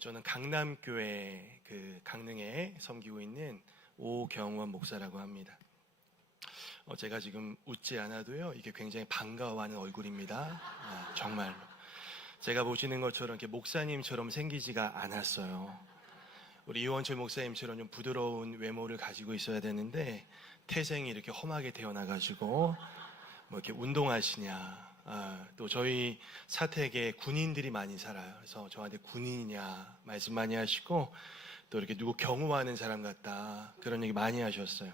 저는 강남교회 강릉에 섬기고 있는 오경원 목사라고 합니다. 제가 지금 웃지 않아도요, 이게 굉장히 반가워하는 얼굴입니다. 정말로. 제가 보시는 것처럼 이렇게 목사님처럼 생기지가 않았어요. 우리 이원철 목사님처럼 좀 부드러운 외모를 가지고 있어야 되는데 태생이 이렇게 험하게 태어나가지고 뭐 이렇게 운동하시냐. 또 저희 사택에 군인들이 많이 살아요. 그래서 저한테 군인이냐 말씀 많이 하시고, 또 이렇게 누구 경호하는 사람 같다 그런 얘기 많이 하셨어요.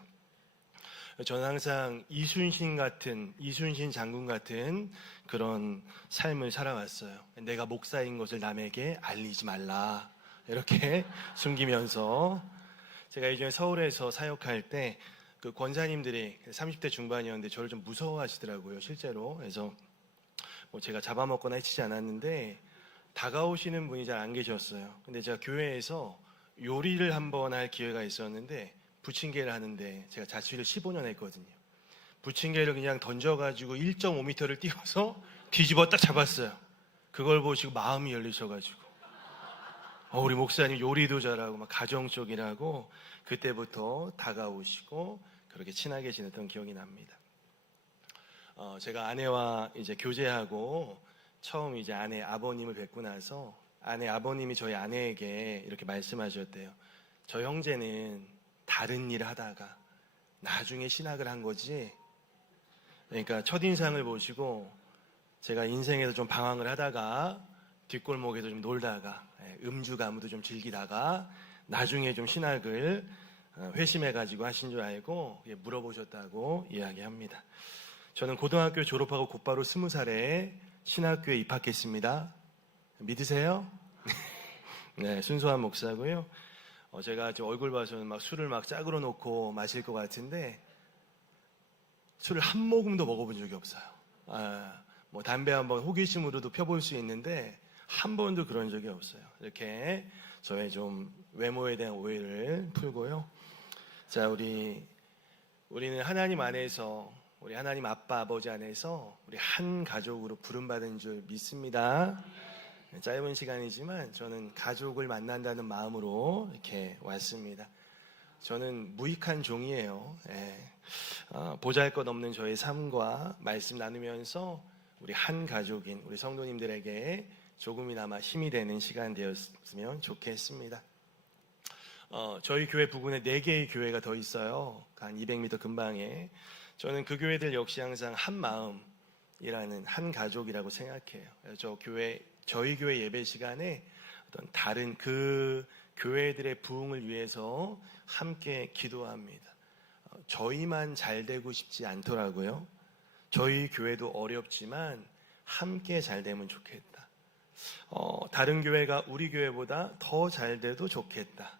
저는 항상 이순신 장군 같은 그런 삶을 살아왔어요. 내가 목사인 것을 남에게 알리지 말라, 이렇게 숨기면서. 제가 예전에 서울에서 사역할 때 그 권사님들이 30대 중반이었는데 저를 좀 무서워하시더라고요, 실제로. 그래서 뭐 제가 잡아먹거나 해치지 않았는데 다가오시는 분이 잘 안 계셨어요. 근데 제가 교회에서 요리를 한번 할 기회가 있었는데 부침개를 하는데, 제가 자취를 15년 했거든요. 부침개를 그냥 던져가지고 1.5m를 띄워서 뒤집어 딱 잡았어요. 그걸 보시고 마음이 열리셔가지고 우리 목사님 요리도 잘하고 막 가정 쪽이라고 그때부터 다가오시고 그렇게 친하게 지냈던 기억이 납니다. 제가 아내와 이제 교제하고 처음 이제 아내 아버님을 뵙고 나서 아내 아버님이 저희 아내에게 이렇게 말씀하셨대요. 저 형제는 다른 일 하다가 나중에 신학을 한 거지. 그러니까 첫인상을 보시고 제가 인생에서 좀 방황을 하다가 뒷골목에서 좀 놀다가 음주 가무도 좀 즐기다가 나중에 좀 신학을 회심해가지고 하신 줄 알고 물어보셨다고 이야기합니다. 저는 고등학교 졸업하고 곧바로 20살에 신학교에 입학했습니다. 믿으세요? 네, 순수한 목사고요. 제가 저 얼굴 봐서는 막 술을 막 짝으로 놓고 마실 것 같은데 술을 한 모금도 먹어본 적이 없어요. 뭐 담배 한번 호기심으로도 펴볼 수 있는데 한 번도 그런 적이 없어요. 이렇게 저의 좀 외모에 대한 오해를 풀고요. 자, 우리는 하나님 안에서, 우리 하나님 아빠 아버지 안에서 우리 한 가족으로 부름받은 줄 믿습니다. 짧은 시간이지만 저는 가족을 만난다는 마음으로 이렇게 왔습니다. 저는 무익한 종이에요. 보잘것없는 저의 삶과 말씀 나누면서 우리 한 가족인 우리 성도님들에게 조금이나마 힘이 되는 시간 되었으면 좋겠습니다. 저희 교회 부근에 4개의 교회가 더 있어요. 한 200m 근방에. 저는 그 교회들 역시 항상 한 마음이라는 한 가족이라고 생각해요. 저희 교회 예배 시간에 어떤 다른 그 교회들의 부흥을 위해서 함께 기도합니다. 저희만 잘 되고 싶지 않더라고요. 저희 교회도 어렵지만 함께 잘 되면 좋겠다. 다른 교회가 우리 교회보다 더 잘 돼도 좋겠다.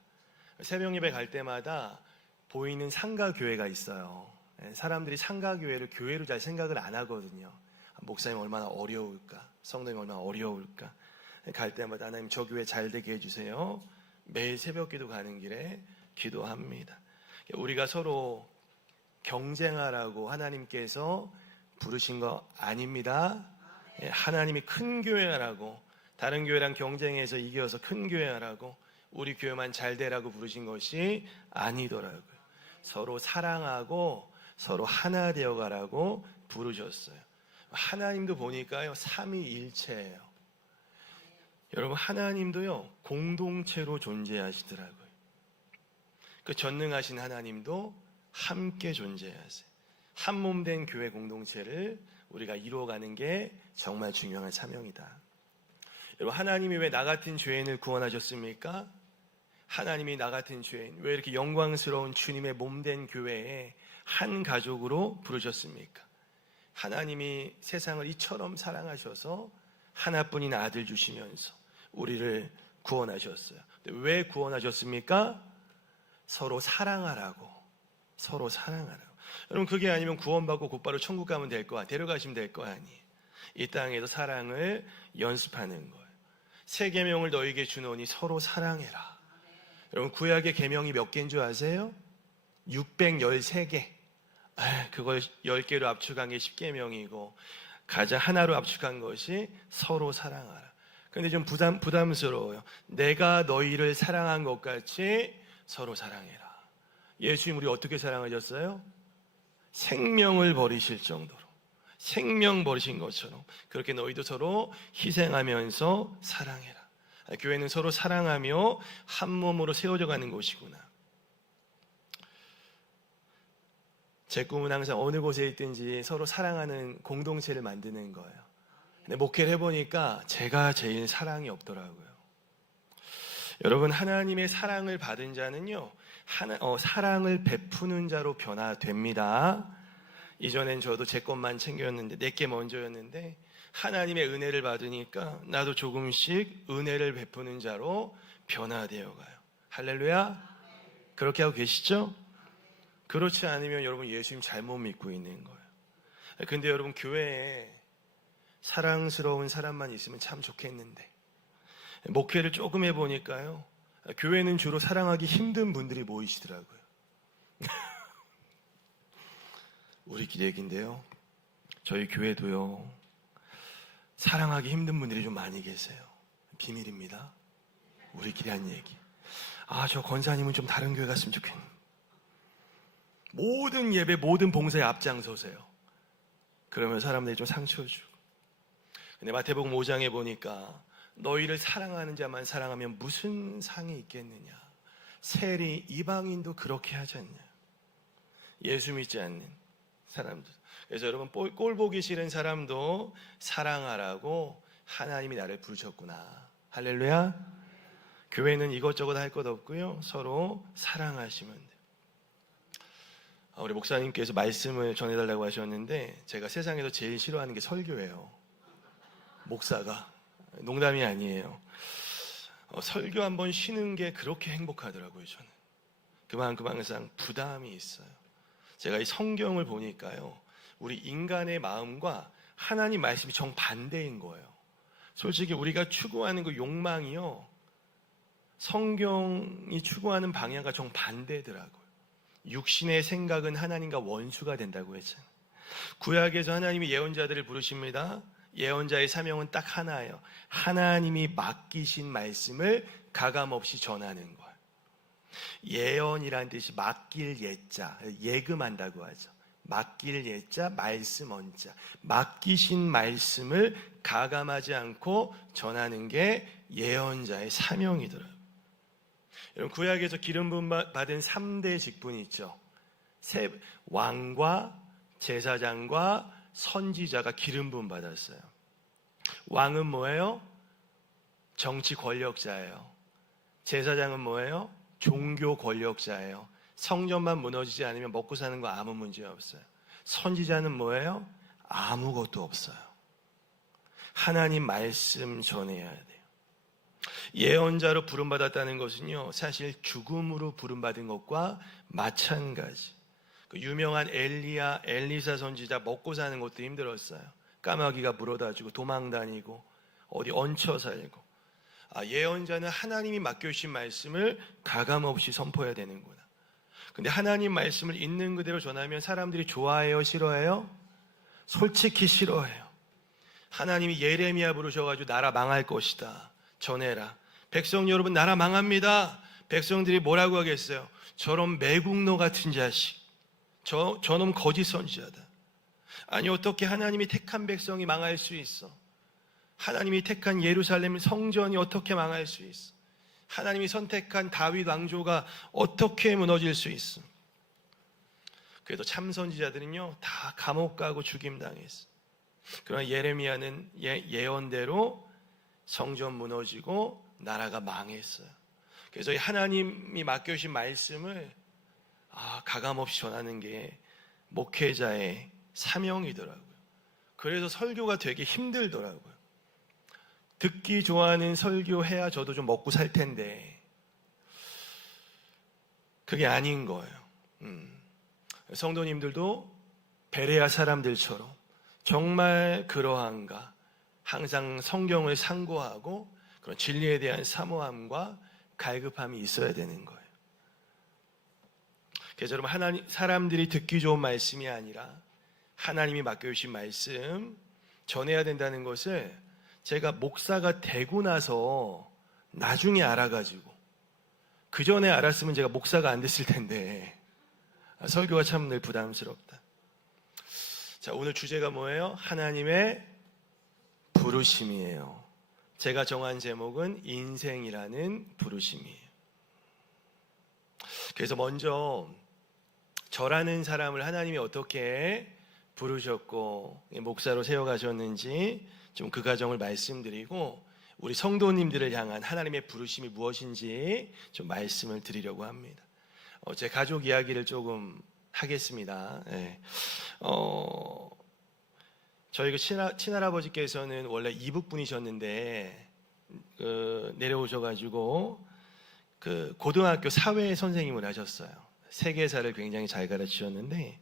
새벽 예배 갈 때마다 보이는 상가 교회가 있어요. 사람들이 상가 교회를 교회로 잘 생각을 안 하거든요. 목사님 얼마나 어려울까, 성도님 얼마나 어려울까. 갈 때마다 하나님 저 교회 잘 되게 해주세요. 매일 새벽 기도 가는 길에 기도합니다. 우리가 서로 경쟁하라고 하나님께서 부르신 거 아닙니다. 하나님이 큰 교회 하라고, 다른 교회랑 경쟁해서 이겨서 큰 교회 하라고, 우리 교회만 잘 되라고 부르신 것이 아니더라고요. 서로 사랑하고 서로 하나 되어가라고 부르셨어요. 하나님도 보니까요, 삼위일체예요. 여러분, 하나님도요 공동체로 존재하시더라고요. 그 전능하신 하나님도 함께 존재하세요. 한 몸 된 교회 공동체를 우리가 이루어가는 게 정말 중요한 사명이다. 여러분, 하나님이 왜 나 같은 죄인을 구원하셨습니까? 하나님이 나 같은 죄인, 왜 이렇게 영광스러운 주님의 몸 된 교회에 한 가족으로 부르셨습니까? 하나님이 세상을 이처럼 사랑하셔서 하나뿐인 아들 주시면서 우리를 구원하셨어요. 왜 구원하셨습니까? 서로 사랑하라고. 서로 사랑하라고. 여러분, 그게 아니면 구원받고 곧바로 천국 가면 될 거야. 데려가시면 될 거 아니에요. 이 땅에서 사랑을 연습하는 거예요. 새 계명을 너희에게 주노니 서로 사랑해라. 여러분, 구약의 계명이 몇 개인 줄 아세요? 613개. 그걸 10개로 압축한 게 10계명이고 가장 하나로 압축한 것이 서로 사랑하라. 근데 좀 부담스러워요. 내가 너희를 사랑한 것 같이 서로 사랑해라. 예수님 우리 어떻게 사랑하셨어요? 생명을 버리실 정도로, 생명 버리신 것처럼 그렇게 너희도 서로 희생하면서 사랑해라. 교회는 서로 사랑하며 한 몸으로 세워져 가는 곳이구나. 제 꿈은 항상 어느 곳에 있든지 서로 사랑하는 공동체를 만드는 거예요. 근데 목회를 해보니까 제가 제일 사랑이 없더라고요. 여러분, 하나님의 사랑을 받은 자는요, 사랑을 베푸는 자로 변화됩니다. 이전엔 저도 제 것만 챙겼는데 내게 먼저였는데 하나님의 은혜를 받으니까 나도 조금씩 은혜를 베푸는 자로 변화되어 가요. 할렐루야. 그렇게 하고 계시죠? 그렇지 않으면 여러분 예수님 잘못 믿고 있는 거예요. 근데 여러분 교회에 사랑스러운 사람만 있으면 참 좋겠는데 목회를 조금 해보니까요, 교회는 주로 사랑하기 힘든 분들이 모이시더라고요. 우리끼리 얘기인데요, 저희 교회도요 사랑하기 힘든 분들이 좀 많이 계세요. 비밀입니다. 우리끼리 한 얘기. 저 권사님은 좀 다른 교회 갔으면 좋겠네. 모든 예배, 모든 봉사에 앞장서세요. 그러면 사람들이 좀 상처 주고. 근데 마태복음 5장에 보니까 너희를 사랑하는 자만 사랑하면 무슨 상이 있겠느냐. 세리 이방인도 그렇게 하지 않냐. 예수 믿지 않는 사람들. 그래서 여러분, 꼴 보기 싫은 사람도 사랑하라고 하나님이 나를 부르셨구나. 할렐루야. 교회는 이것저것 할 것 없고요, 서로 사랑하시면 돼요. 우리 목사님께서 말씀을 전해달라고 하셨는데 제가 세상에서 제일 싫어하는 게 설교예요. 목사가. 농담이 아니에요. 설교 한번 쉬는 게 그렇게 행복하더라고요. 저는 그만큼 항상 부담이 있어요. 제가 이 성경을 보니까요, 우리 인간의 마음과 하나님 말씀이 정반대인 거예요. 솔직히 우리가 추구하는 그 욕망이요, 성경이 추구하는 방향과 정반대더라고요. 육신의 생각은 하나님과 원수가 된다고 했잖아요. 구약에서 하나님이 예언자들을 부르십니다. 예언자의 사명은 딱 하나예요. 하나님이 맡기신 말씀을 가감없이 전하는 거예요. 예언이란 뜻이 맡길 예자, 예금한다고 하죠. 맡길 예자, 말씀 언자. 맡기신 말씀을 가감하지 않고 전하는 게 예언자의 사명이더라고요. 여러분, 구약에서 기름 부음 받은 3대 직분이 있죠. 왕과 제사장과 선지자가 기름 부음 받았어요. 왕은 뭐예요? 정치 권력자예요. 제사장은 뭐예요? 종교 권력자예요. 성전만 무너지지 않으면 먹고 사는 거 아무 문제 없어요. 선지자는 뭐예요? 아무것도 없어요. 하나님 말씀 전해야 돼요. 예언자로 부름받았다는 것은요, 사실 죽음으로 부름받은 것과 마찬가지. 그 유명한 엘리사 선지자, 먹고 사는 것도 힘들었어요. 까마귀가 물어다주고 도망다니고 어디 얹혀 살고. 예언자는 하나님이 맡겨주신 말씀을 가감없이 선포해야 되는구나. 근데 하나님 말씀을 있는 그대로 전하면 사람들이 좋아해요, 싫어해요? 솔직히 싫어해요. 하나님이 예레미야 부르셔가지고 나라 망할 것이다, 전해라. 백성 여러분, 나라 망합니다. 백성들이 뭐라고 하겠어요? 저런 매국노 같은 자식, 저놈 거짓 선지자다. 아니, 어떻게 하나님이 택한 백성이 망할 수 있어? 하나님이 택한 예루살렘 성전이 어떻게 망할 수 있어? 하나님이 선택한 다윗 왕조가 어떻게 무너질 수 있어? 그래도 참 선지자들은요, 다 감옥 가고 죽임 당했어. 그러나 예레미야는 예언대로 성전 무너지고 나라가 망했어요. 그래서 하나님이 맡겨주신 말씀을 가감없이 전하는 게 목회자의 사명이더라고요. 그래서 설교가 되게 힘들더라고요. 듣기 좋아하는 설교해야 저도 좀 먹고 살 텐데 그게 아닌 거예요. 성도님들도 베레아 사람들처럼 정말 그러한가, 항상 성경을 상고하고 그런 진리에 대한 사모함과 갈급함이 있어야 되는 거예요. 그래서 여러분, 사람들이 듣기 좋은 말씀이 아니라 하나님이 맡겨주신 말씀 전해야 된다는 것을 제가 목사가 되고 나서 나중에 알아가지고, 그 전에 알았으면 제가 목사가 안 됐을 텐데, 설교가 참 늘 부담스럽다. 자, 오늘 주제가 뭐예요? 하나님의 부르심이에요. 제가 정한 제목은 인생이라는 부르심이에요. 그래서 먼저 저라는 사람을 하나님이 어떻게 부르셨고 목사로 세워가셨는지 좀 그 과정을 말씀드리고, 우리 성도님들을 향한 하나님의 부르심이 무엇인지 좀 말씀을 드리려고 합니다. 제 가족 이야기를 조금 하겠습니다. 네. 저희 그 친할아버지께서는 원래 이북 분이셨는데 내려오셔가지고 그 고등학교 사회 선생님을 하셨어요. 세계사를 굉장히 잘 가르치셨는데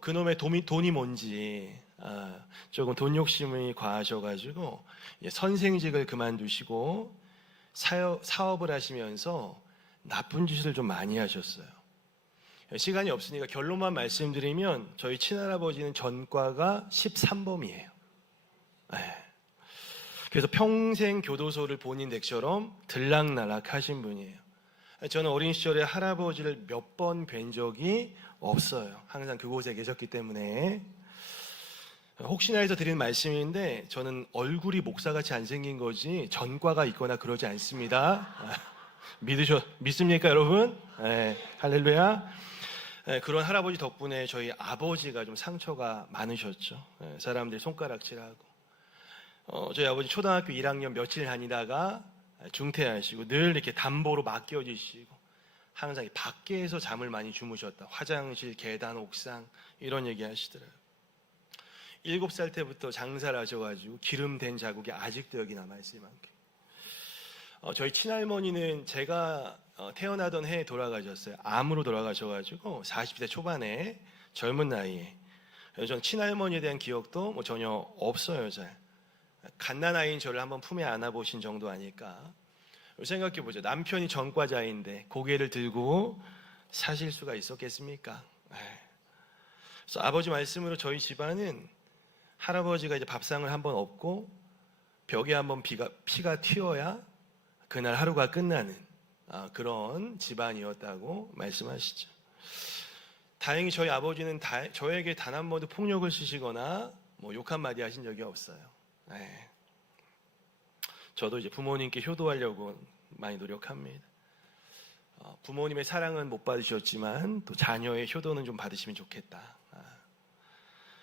그놈의 돈이 뭔지 조금 돈 욕심이 과하셔가지고 선생직을 그만두시고 사업을 하시면서 나쁜 짓을 좀 많이 하셨어요. 시간이 없으니까 결론만 말씀드리면 저희 친할아버지는 전과가 13범이에요. 그래서 평생 교도소를 본인 댁처럼 들락날락 하신 분이에요. 저는 어린 시절에 할아버지를 몇 번 뵌 적이 없어요. 항상 그곳에 계셨기 때문에. 혹시나 해서 드리는 말씀인데 저는 얼굴이 목사같이 안 생긴 거지 전과가 있거나 그러지 않습니다. 믿습니까 여러분? 네, 할렐루야. 네, 그런 할아버지 덕분에 저희 아버지가 좀 상처가 많으셨죠. 네, 사람들이 손가락질하고. 저희 아버지 초등학교 1학년 며칠 다니다가 중퇴하시고 늘 이렇게 담보로 맡겨지시고 항상 밖에서 잠을 많이 주무셨다. 화장실, 계단, 옥상 이런 얘기 하시더라고요. 7살 때부터 장사를 하셔가지고 기름된 자국이 아직도 여기 남아있을 만큼. 저희 친할머니는 제가 태어나던 해에 돌아가셨어요. 암으로 돌아가셔가지고 40대 초반에 젊은 나이에. 그래서 전 친할머니에 대한 기억도 뭐 전혀 없어요. 잘. 갓난아이인 저를 한번 품에 안아보신 정도 아닐까. 생각해보죠. 남편이 전과자인데 고개를 들고 사실 수가 있었겠습니까? 그래서 아버지 말씀으로 저희 집안은 할아버지가 이제 밥상을 한번 엎고 벽에 한번 피가 튀어야 그날 하루가 끝나는 그런 집안이었다고 말씀하시죠. 다행히 저희 아버지는 저에게 단 한 번도 폭력을 쓰시거나 뭐 욕 한마디 하신 적이 없어요. 저도 이제 부모님께 효도하려고 많이 노력합니다. 부모님의 사랑은 못 받으셨지만 또 자녀의 효도는 좀 받으시면 좋겠다.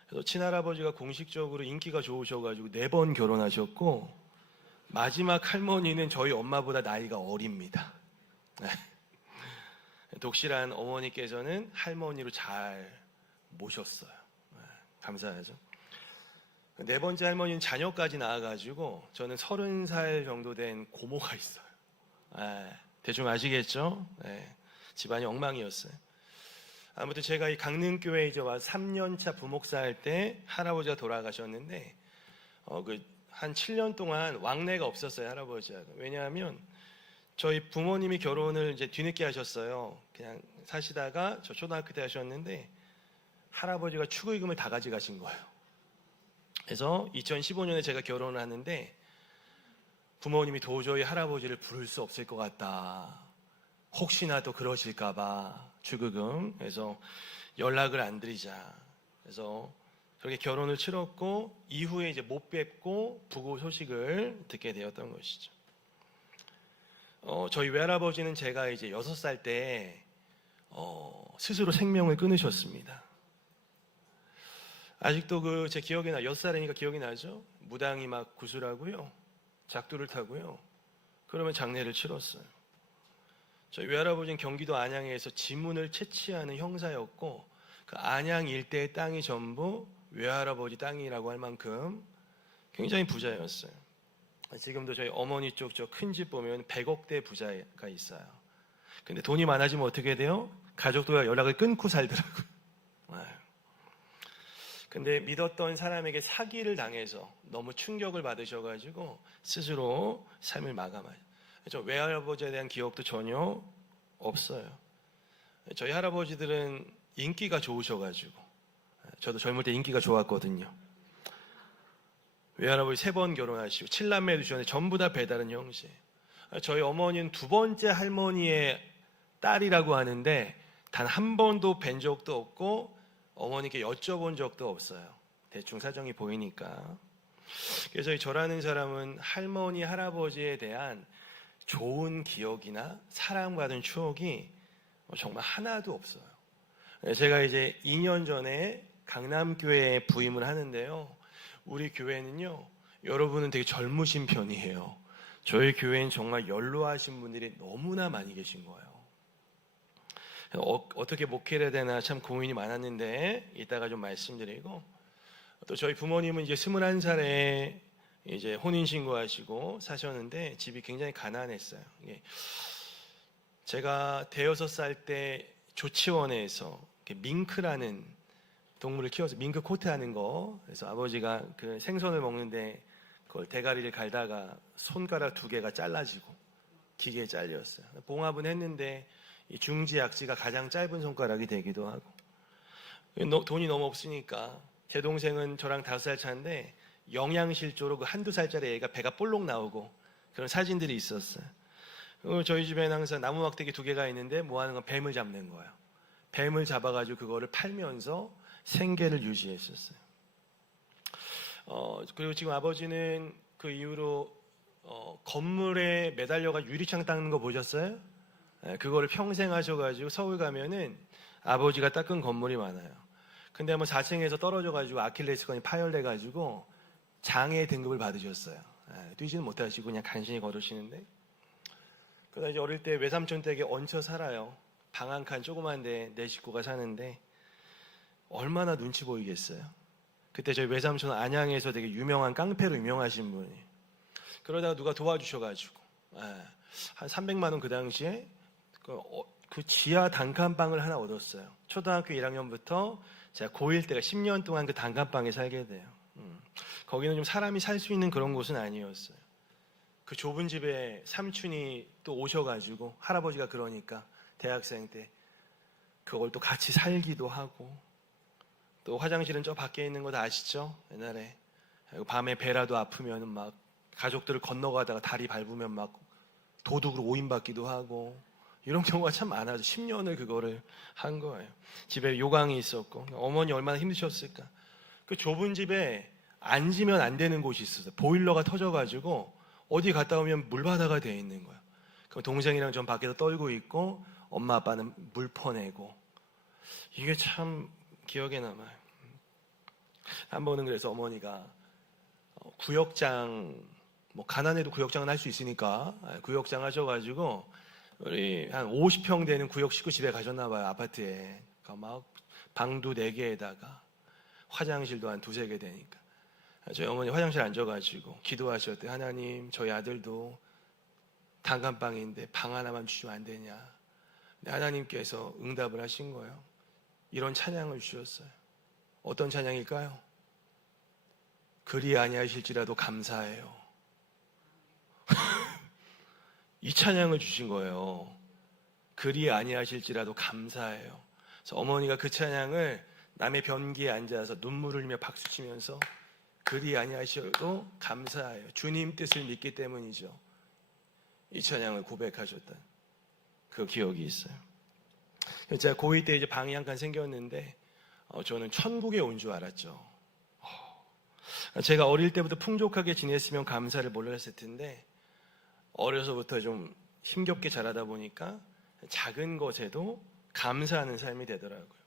그래서 친할아버지가 공식적으로 인기가 좋으셔가지고 4번 결혼하셨고 마지막 할머니는 저희 엄마보다 나이가 어립니다. 독실한 어머니께서는 할머니로 잘 모셨어요. 감사하죠. 4번째 할머니는 자녀까지 낳아가지고 저는 30살 정도 된 고모가 있어요. 대충 아시겠죠? 집안이 엉망이었어요. 아무튼 제가 이 강릉교회에 이제 와 3년차 부목사 할 때 할아버지가 돌아가셨는데 한 7년 동안 왕래가 없었어요, 할아버지하고. 왜냐하면 저희 부모님이 결혼을 이제 뒤늦게 하셨어요. 그냥 사시다가 저 초등학교 때 하셨는데 할아버지가 축의금을 다 가져가신 거예요. 그래서 2015년에 제가 결혼을 하는데 부모님이 도저히 할아버지를 부를 수 없을 것 같다. 혹시나 또 그러실까봐 축의금. 그래서 연락을 안 드리자. 그래서 그렇게 결혼을 치렀고 이후에 이제 못 뵙고 부고 소식을 듣게 되었던 것이죠. 저희 외할아버지는 제가 이제 6살 때 스스로 생명을 끊으셨습니다. 아직도 제 기억이 6살이니까 기억이 나죠? 무당이 막 구슬하고요. 작두를 타고요. 그러면 장례를 치렀어요. 저희 외할아버지는 경기도 안양에서 지문을 채취하는 형사였고 그 안양 일대의 땅이 전부 외할아버지 땅이라고 할 만큼 굉장히 부자였어요. 지금도 저희 어머니 쪽 저 큰 집 보면 100억대 부자가 있어요. 근데 돈이 많아지면 어떻게 돼요? 가족들과 연락을 끊고 살더라고요. 근데 믿었던 사람에게 사기를 당해서 너무 충격을 받으셔가지고 스스로 삶을 마감하죠. 저 외할아버지에 대한 기억도 전혀 없어요. 저희 할아버지들은 인기가 좋으셔가지고 저도 젊을 때 인기가 좋았거든요. 외할아버지 3번 결혼하시고 7남매 두셨는데 전부 다 배다른 형제. 저희 어머니는 2번째 할머니의 딸이라고 하는데 단 한 번도 뵌 적도 없고 어머니께 여쭤본 적도 없어요. 대충 사정이 보이니까. 그래서 저라는 사람은 할머니, 할아버지에 대한 좋은 기억이나 사랑받은 추억이 정말 하나도 없어요. 제가 이제 2년 전에 강남교회에 부임을 하는데요. 우리 교회는요, 여러분은 되게 젊으신 편이에요. 저희 교회는 정말 연로하신 분들이 너무나 많이 계신 거예요. 어떻게 목회를 해야 되나 참 고민이 많았는데 이따가 좀 말씀드리고, 또 저희 부모님은 이제 21살에 이제 혼인신고하시고 사셨는데 집이 굉장히 가난했어요. 제가 대여섯 살 때 조치원에서 밍크라는 동물을 키워서 밍크 코트 하는 거, 그래서 아버지가 그 생선을 먹는데 그걸 대가리를 갈다가 손가락 2개가 잘라지고 기계에 잘렸어요. 봉합은 했는데 이 중지 약지가 가장 짧은 손가락이 되기도 하고, 돈이 너무 없으니까 제 동생은 저랑 5살 차인데 영양실조로 그 한두 살짜리 애가 배가 볼록 나오고 그런 사진들이 있었어요. 저희 집에는 항상 나무 막대기 2개가 있는데 뭐 하는 건 뱀을 잡는 거예요. 뱀을 잡아가지고 그거를 팔면서 생계를 유지했었어요. 그리고 지금 아버지는 그 이후로 건물에 매달려가 유리창 닦는 거 보셨어요? 그거를 평생 하셔가지고 서울 가면은 아버지가 닦은 건물이 많아요. 근데 한번 4층에서 떨어져가지고 아킬레스건이 파열돼가지고 장애 등급을 받으셨어요. 뛰지는 못하시고 그냥 간신히 걸으시는데, 그러다 이제 어릴 때 외삼촌 댁에 얹혀 살아요. 방 한 칸 조그만 데 4식구가 사는데 얼마나 눈치 보이겠어요. 그때 저희 외삼촌 안양에서 되게 유명한 깡패로 유명하신 분이, 그러다가 누가 도와주셔가지고 한 300만 원 그 당시에 그 지하 단칸방을 하나 얻었어요. 초등학교 1학년부터 제가 고1 때가 10년 동안 그 단칸방에 살게 돼요. 거기는 좀 사람이 살 수 있는 그런 곳은 아니었어요. 그 좁은 집에 삼촌이 또 오셔가지고, 할아버지가 그러니까 대학생 때 그걸 또 같이 살기도 하고, 또 화장실은 저 밖에 있는 거 다 아시죠? 옛날에 밤에 배라도 아프면 막 가족들을 건너가다가 다리 밟으면 막 도둑으로 오인받기도 하고, 이런 경우가 참 많아서 10년을 그거를 한 거예요. 집에 요강이 있었고, 어머니 얼마나 힘드셨을까. 그 좁은 집에 앉으면 안 되는 곳이 있었어요. 보일러가 터져가지고 어디 갔다 오면 물바다가 돼 있는 거예요. 그럼 동생이랑 전 밖에서 떨고 있고 엄마 아빠는 물 퍼내고, 이게 참 기억에 남아요. 한 번은 그래서 어머니가 구역장, 뭐 가난해도 구역장은 할 수 있으니까 구역장 하셔가지고 우리 한 50평 되는 구역 식구 집에 가셨나 봐요. 아파트에. 그러니까 막 방도 4개에다가 화장실도 한 2-3개 되니까 저희 어머니 화장실 앉아가지고 기도하셨대. 하나님, 저희 아들도 단칸방인데 방 하나만 주시면 안 되냐. 근데 하나님께서 응답을 하신 거예요. 이런 찬양을 주셨어요. 어떤 찬양일까요? 그리 아니하실지라도 감사해요. 이 찬양을 주신 거예요. 그리 아니하실지라도 감사해요. 그래서 어머니가 그 찬양을 남의 변기에 앉아서 눈물을 흘리며 박수치면서 그리 아니하셔도 감사해요. 주님 뜻을 믿기 때문이죠. 이 찬양을 고백하셨던 그 기억이 있어요. 제가 고2 때 이제 방이 한 칸 생겼는데 저는 천국에 온 줄 알았죠. 제가 어릴 때부터 풍족하게 지냈으면 감사를 몰랐을 텐데 어려서부터 좀 힘겹게 자라다 보니까 작은 것에도 감사하는 삶이 되더라고요.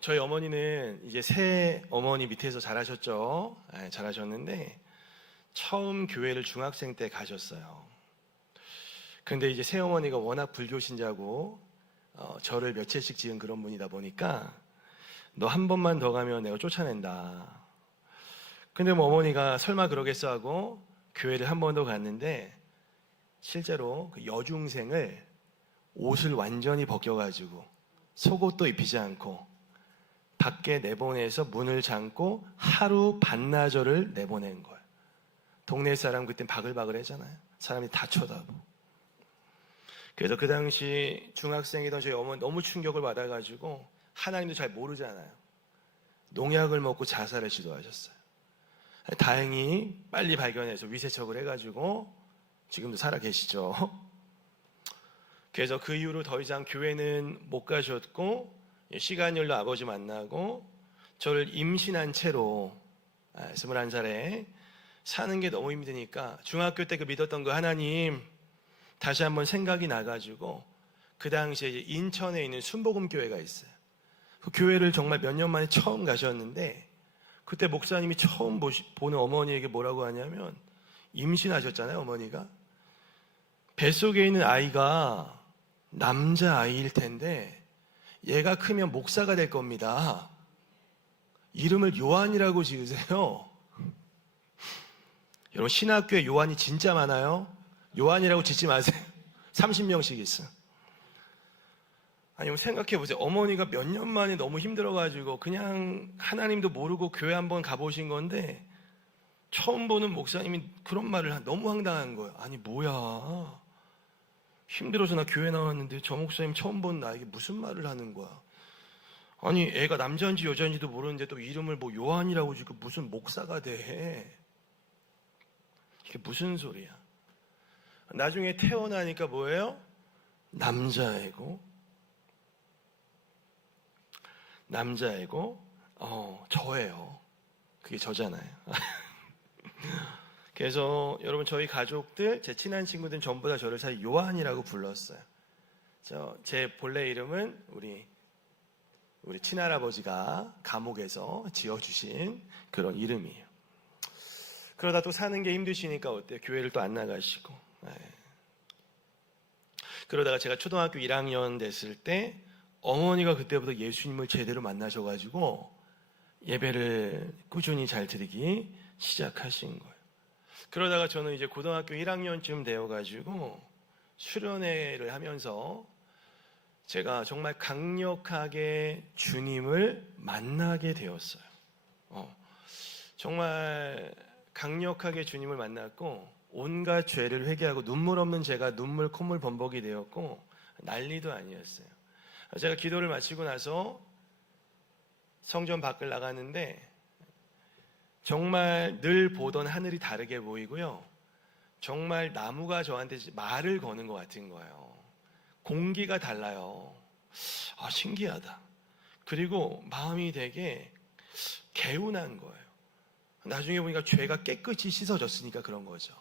저희 어머니는 이제 새 어머니 밑에서 자라셨죠. 자라셨는데 처음 교회를 중학생 때 가셨어요. 근데 이제 새 어머니가 워낙 불교 신자고 저를 며칠씩 지은 그런 분이다 보니까 너 한 번만 더 가면 내가 쫓아낸다. 근데 뭐 어머니가 설마 그러겠어 하고 교회를 한 번 더 갔는데 실제로 그 여중생을 옷을 완전히 벗겨가지고 속옷도 입히지 않고 밖에 내보내서 문을 잠고 하루 반나절을 내보낸 거예요. 동네 사람 그땐 바글바글 했잖아요. 사람이 다 쳐다보고. 그래서 그 당시 중학생이던 저희 어머니 너무 충격을 받아가지고 하나님도 잘 모르잖아요. 농약을 먹고 자살을 시도하셨어요. 다행히 빨리 발견해서 위세척을 해가지고 지금도 살아 계시죠. 그래서 그 이후로 더 이상 교회는 못 가셨고, 시간열로 아버지 만나고 저를 임신한 채로 21살에 사는 게 너무 힘드니까 중학교 때 그 믿었던 그 하나님 다시 한번 생각이 나가지고, 그 당시에 이제 인천에 있는 순복음 교회가 있어요. 그 교회를 정말 몇 년 만에 처음 가셨는데, 그때 목사님이 처음 보는 어머니에게 뭐라고 하냐면, 임신하셨잖아요, 어머니가. 뱃속에 있는 아이가 남자아이일 텐데 얘가 크면 목사가 될 겁니다. 이름을 요한이라고 지으세요. 여러분, 신학교에 요한이 진짜 많아요. 요한이라고 짓지 마세요. 30명씩 있어요. 아니면 생각해 보세요. 어머니가 몇 년 만에 너무 힘들어가지고 그냥 하나님도 모르고 교회 한번 가보신 건데, 처음 보는 목사님이 그런 말을 너무 황당한 거예요. 아니 뭐야, 힘들어서 나 교회 나왔는데 저 목사님 처음 본 나에게 무슨 말을 하는 거야. 아니 애가 남자인지 여자인지도 모르는데 또 이름을 뭐 요한이라고 지고 무슨 목사가 돼. 이게 무슨 소리야. 나중에 태어나니까 뭐예요? 남자애고 저예요. 그게 저잖아요. 그래서 여러분, 저희 가족들, 제 친한 친구들은 전부 다 저를 잘 요한이라고 불렀어요. 제 본래 이름은 우리 친할아버지가 감옥에서 지어주신 그런 이름이에요. 그러다 또 사는 게 힘드시니까 어때요? 교회를 또 안 나가시고. 그러다가 제가 초등학교 1학년 됐을 때 어머니가 그때부터 예수님을 제대로 만나셔가지고 예배를 꾸준히 잘 드리기 시작하신 거예요. 그러다가 저는 이제 고등학교 1학년쯤 되어가지고 수련회를 하면서 제가 정말 강력하게 주님을 만나게 되었어요. 정말 강력하게 주님을 만났고, 온갖 죄를 회개하고 눈물 없는 제가 눈물 콧물 범벅이 되었고, 난리도 아니었어요. 제가 기도를 마치고 나서 성전 밖을 나갔는데 정말 늘 보던 하늘이 다르게 보이고요, 정말 나무가 저한테 말을 거는 것 같은 거예요. 공기가 달라요. 신기하다. 그리고 마음이 되게 개운한 거예요. 나중에 보니까 죄가 깨끗이 씻어졌으니까 그런 거죠.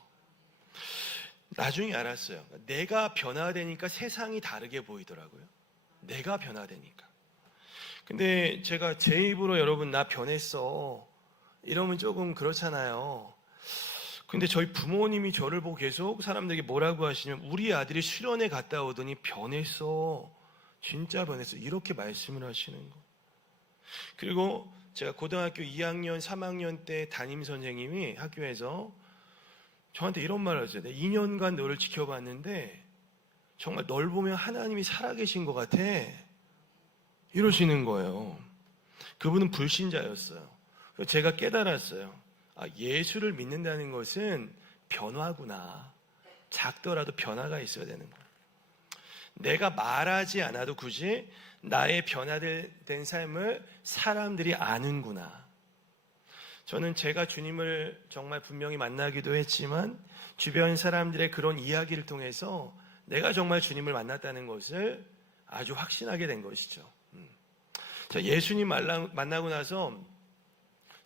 나중에 알았어요. 내가 변화되니까 세상이 다르게 보이더라고요. 내가 변화되니까. 근데 제가 제 입으로 여러분 나 변했어 이러면 조금 그렇잖아요. 근데 저희 부모님이 저를 보고 계속 사람들에게 뭐라고 하시냐면, 우리 아들이 수련회 갔다 오더니 변했어, 진짜 변했어, 이렇게 말씀을 하시는 거. 그리고 제가 고등학교 2학년 3학년 때 담임 선생님이 학교에서 저한테 이런 말을 하셨어요. 내가 2년간 너를 지켜봤는데 정말 널 보면 하나님이 살아계신 것 같아, 이러시는 거예요. 그분은 불신자였어요. 그래서 제가 깨달았어요. 예수를 믿는다는 것은 변화구나. 작더라도 변화가 있어야 되는 거예요. 내가 말하지 않아도 굳이 나의 변화된 삶을 사람들이 아는구나. 저는 제가 주님을 정말 분명히 만나기도 했지만 주변 사람들의 그런 이야기를 통해서 내가 정말 주님을 만났다는 것을 아주 확신하게 된 것이죠. 예수님 만나고 나서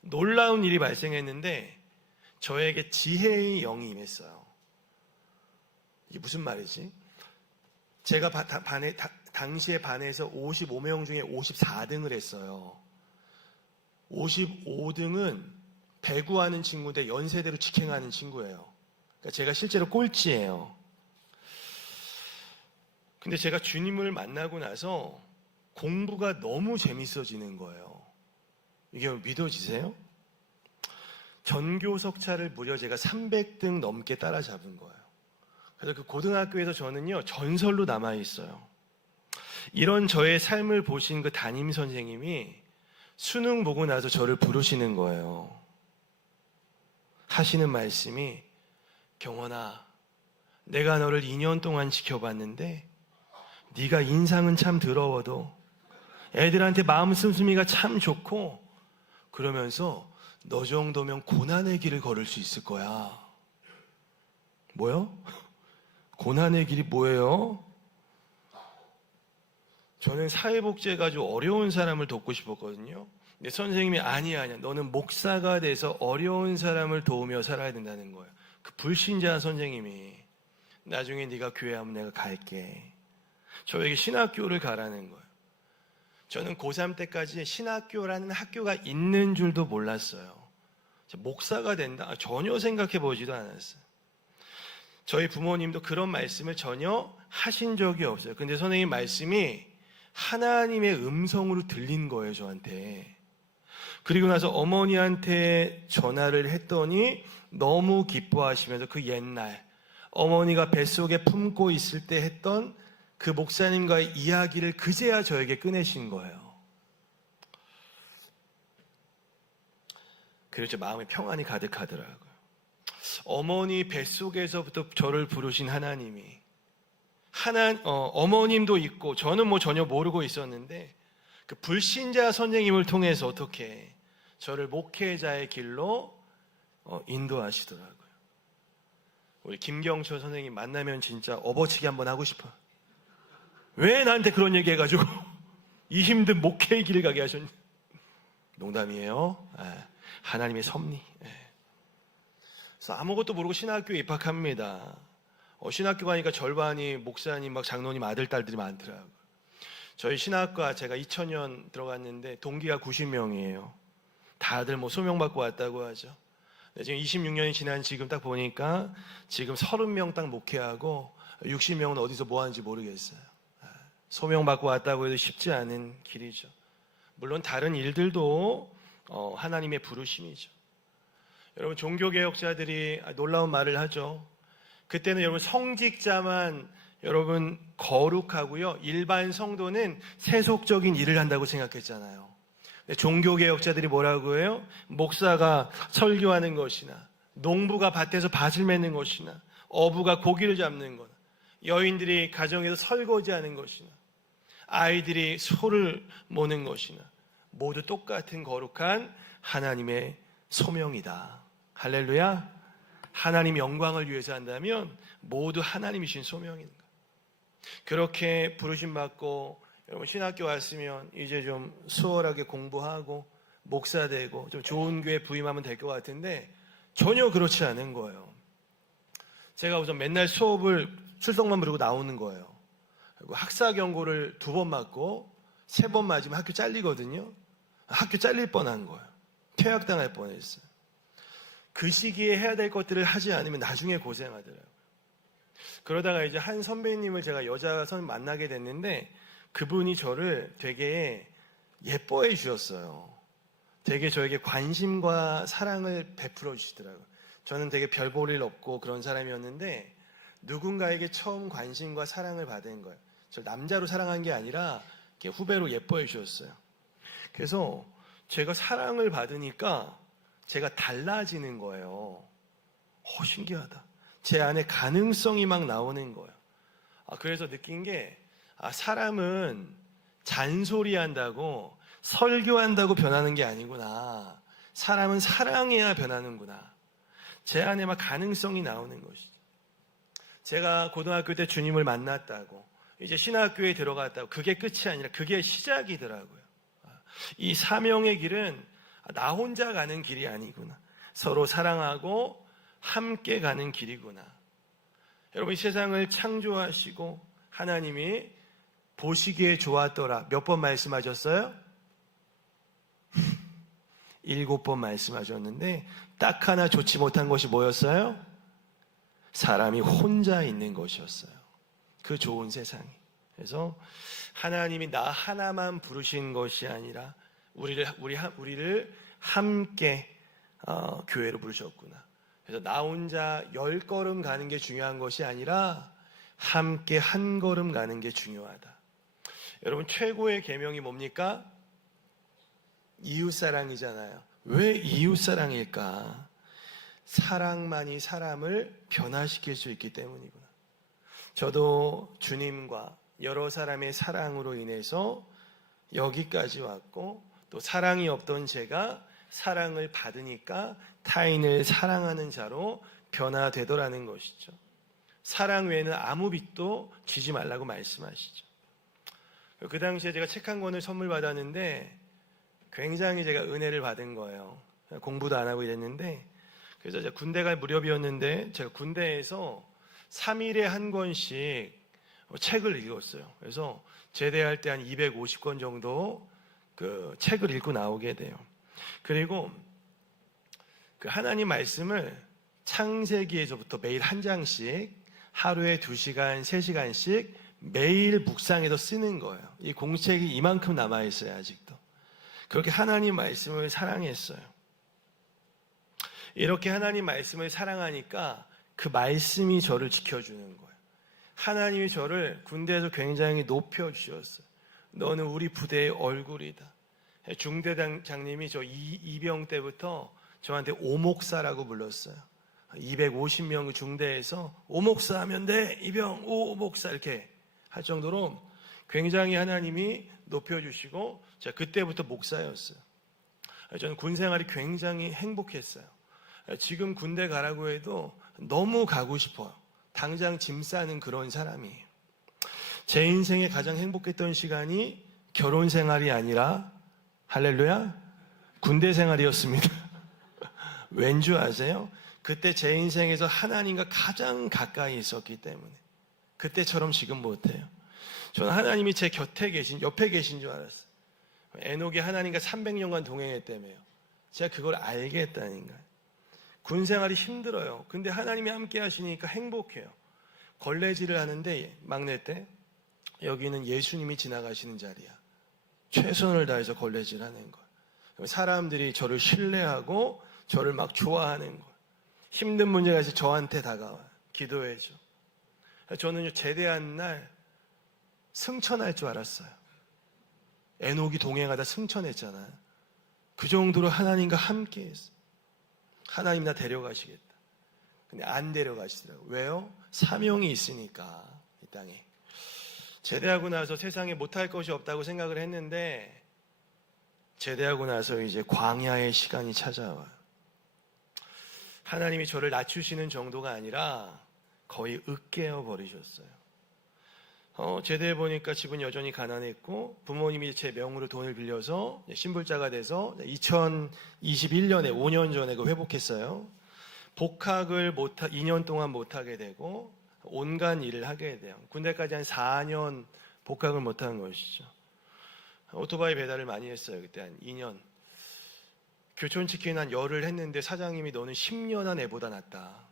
놀라운 일이 발생했는데 저에게 지혜의 영이 임했어요. 이게 무슨 말이지? 제가 당시에 반에서 55명 중에 54등을 했어요. 55등은 배구하는 친구인데 연세대로 직행하는 친구예요. 그러니까 제가 실제로 꼴찌예요. 근데 제가 주님을 만나고 나서 공부가 너무 재밌어지는 거예요. 이게 믿어지세요? 전교 석차를 무려 제가 300등 넘게 따라잡은 거예요. 그래서 그 고등학교에서 저는요, 전설로 남아있어요. 이런 저의 삶을 보신 그 담임 선생님이 수능 보고 나서 저를 부르시는 거예요. 하시는 말씀이, 경원아, 내가 너를 2년 동안 지켜봤는데 네가 인상은 참 더러워도 애들한테 마음 씀씀이가 참 좋고, 그러면서 너 정도면 고난의 길을 걸을 수 있을 거야. 뭐요? 고난의 길이 뭐예요? 저는 사회복지에 가지고 어려운 사람을 돕고 싶었거든요. 근데 선생님이 아니야. 너는 목사가 돼서 어려운 사람을 도우며 살아야 된다는 거예요. 그 불신자 선생님이 나중에 네가 교회 하면 내가 갈게. 저에게 신학교를 가라는 거예요. 저는 고3 때까지 신학교라는 학교가 있는 줄도 몰랐어요. 목사가 된다? 전혀 생각해 보지도 않았어요. 저희 부모님도 그런 말씀을 전혀 하신 적이 없어요. 근데 선생님 말씀이 하나님의 음성으로 들린 거예요, 저한테. 그리고 나서 어머니한테 전화를 했더니 너무 기뻐하시면서 그 옛날 어머니가 뱃속에 품고 있을 때 했던 그 목사님과의 이야기를 그제야 저에게 꺼내신 거예요. 그래서 제 마음에 평안이 가득하더라고요. 어머니 뱃속에서부터 저를 부르신 하나님이 어머님도 있고 저는 뭐 전혀 모르고 있었는데 그 불신자 선생님을 통해서 어떻게 저를 목회자의 길로 인도하시더라고요. 우리 김경철 선생님 만나면 진짜 업어치기 한번 하고 싶어요. 왜 나한테 그런 얘기 해가지고 이 힘든 목회의 길을 가게 하셨니? 농담이에요. 하나님의 섭리. 그래서 아무것도 모르고 신학교에 입학합니다. 신학교 가니까 절반이 목사님, 막 장로님 아들, 딸들이 많더라고요. 저희 신학과 제가 2000년 들어갔는데 동기가 90명이에요. 다들 뭐 소명받고 왔다고 하죠. 지금 26년이 지난 지금 딱 보니까 지금 30명 딱 목회하고 60명은 어디서 뭐 하는지 모르겠어요. 소명받고 왔다고 해도 쉽지 않은 길이죠. 물론 다른 일들도 하나님의 부르심이죠. 여러분 종교개혁자들이 놀라운 말을 하죠. 그때는 여러분 성직자만 여러분 거룩하고요. 일반 성도는 세속적인 일을 한다고 생각했잖아요. 종교개혁자들이 뭐라고 해요? 목사가 설교하는 것이나 농부가 밭에서 밭을 맺는 것이나 어부가 고기를 잡는 거나 여인들이 가정에서 설거지하는 것이나 아이들이 소를 모는 것이나 모두 똑같은 거룩한 하나님의 소명이다. 할렐루야. 하나님 영광을 위해서 한다면 모두 하나님이신 소명인 거예요. 그렇게 부르심 받고 여러분 신학교 왔으면 이제 좀 수월하게 공부하고 목사 되고 좀 좋은 교회 부임하면 될 것 같은데 전혀 그렇지 않은 거예요. 제가 우선 맨날 수업을 출석만 부르고 나오는 거예요. 그리고 학사 경고를 2번 맞고 3번 맞으면 학교 잘리거든요. 학교 잘릴 뻔한 거예요. 퇴학당할 뻔했어요. 그 시기에 해야 될 것들을 하지 않으면 나중에 고생하더라고요. 그러다가 이제 한 선배님을 제가 여자 선 만나게 됐는데 그분이 저를 되게 예뻐해 주셨어요. 되게 저에게 관심과 사랑을 베풀어 주시더라고요. 저는 되게 별 볼 일 없고 그런 사람이었는데 누군가에게 처음 관심과 사랑을 받은 거예요. 저 남자로 사랑한 게 아니라 이렇게 후배로 예뻐해 주셨어요. 그래서 제가 사랑을 받으니까 제가 달라지는 거예요. 신기하다. 제 안에 가능성이 막 나오는 거예요. 그래서 느낀 게 사람은 잔소리한다고 설교한다고 변하는 게 아니구나. 사람은 사랑해야 변하는구나. 제 안에 막 가능성이 나오는 것이죠. 제가 고등학교 때 주님을 만났다고 이제 신학교에 들어갔다고 그게 끝이 아니라 그게 시작이더라고요. 이 사명의 길은 나 혼자 가는 길이 아니구나. 서로 사랑하고 함께 가는 길이구나. 여러분 이 세상을 창조하시고 하나님이 보시기에 좋았더라. 몇 번 말씀하셨어요? 7번 말씀하셨는데 딱 하나 좋지 못한 것이 뭐였어요? 사람이 혼자 있는 것이었어요. 그 좋은 세상이. 그래서 하나님이 나 하나만 부르신 것이 아니라 우리를 함께 교회로 부르셨구나. 그래서 나 혼자 10걸음 가는 게 중요한 것이 아니라 함께 한 걸음 가는 게 중요하다. 여러분 최고의 계명이 뭡니까? 이웃사랑이잖아요. 왜 이웃사랑일까? 사랑만이 사람을 변화시킬 수 있기 때문이구나. 저도 주님과 여러 사람의 사랑으로 인해서 여기까지 왔고 또 사랑이 없던 제가 사랑을 받으니까 타인을 사랑하는 자로 변화되더라는 것이죠. 사랑 외에는 아무 빛도 지지 말라고 말씀하시죠. 그 당시에 제가 책 한 권을 선물 받았는데 굉장히 제가 은혜를 받은 거예요. 공부도 안 하고 이랬는데, 그래서 제가 군대 갈 무렵이었는데 제가 군대에서 3일에 한 권씩 책을 읽었어요. 그래서 제대할 때 한 250권 정도 그 책을 읽고 나오게 돼요. 그리고 그 하나님 말씀을 창세기에서부터 매일 한 장씩 하루에 2시간, 3시간씩 매일 묵상해서 쓰는 거예요. 이 공책이 이만큼 남아있어요, 아직도. 그렇게 하나님 말씀을 사랑했어요. 이렇게 하나님 말씀을 사랑하니까 그 말씀이 저를 지켜주는 거예요. 하나님이 저를 군대에서 굉장히 높여주셨어요. 너는 우리 부대의 얼굴이다. 중대장님이 저 이병 때부터 저한테 오목사라고 불렀어요. 250명 그 중대에서 오목사 하면 돼, 이병 오목사 이렇게 할 정도로 굉장히 하나님이 높여주시고, 제가 그때부터 목사였어요. 저는 군 생활이 굉장히 행복했어요. 지금 군대 가라고 해도 너무 가고 싶어요. 당장 짐 싸는 그런 사람이에요. 제 인생에 가장 행복했던 시간이 결혼 생활이 아니라, 할렐루야, 군대 생활이었습니다. 왠 줄 아세요? 그때 제 인생에서 하나님과 가장 가까이 있었기 때문에. 그때처럼 지금 못해요. 저는 하나님이 제 곁에 계신, 옆에 계신 줄 알았어요. 에녹이 하나님과 300년간 동행했다며요. 제가 그걸 알겠다니까요. 군 생활이 힘들어요. 근데 하나님이 함께 하시니까 행복해요. 걸레질을 하는데 막내 때 여기는 예수님이 지나가시는 자리야. 최선을 다해서 걸레질 하는 거예요. 사람들이 저를 신뢰하고 저를 막 좋아하는 거예요. 힘든 문제가 있어서 저한테 다가와요. 기도해줘. 저는 제대한 날 승천할 줄 알았어요. 에녹이 동행하다 승천했잖아요. 그 정도로 하나님과 함께 했어요. 하나님 나 데려가시겠다. 근데 안 데려가시더라고요. 왜요? 사명이 있으니까 이 땅에. 제대하고 나서 세상에 못할 것이 없다고 생각을 했는데, 제대하고 나서 이제 광야의 시간이 찾아와요. 하나님이 저를 낮추시는 정도가 아니라 거의 으깨어 버리셨어요. 제대해 보니까 집은 여전히 가난했고, 부모님이 제 명으로 돈을 빌려서 신불자가 돼서 2021년에 5년 전에 회복했어요. 복학을 2년 동안 못하게 되고 온갖 일을 하게 돼요. 군대까지 한 4년 복학을 못한 것이죠. 오토바이 배달을 많이 했어요. 그때 한 2년. 교촌치킨 한 열흘 했는데 사장님이 너는 10년 한 애보다 낫다.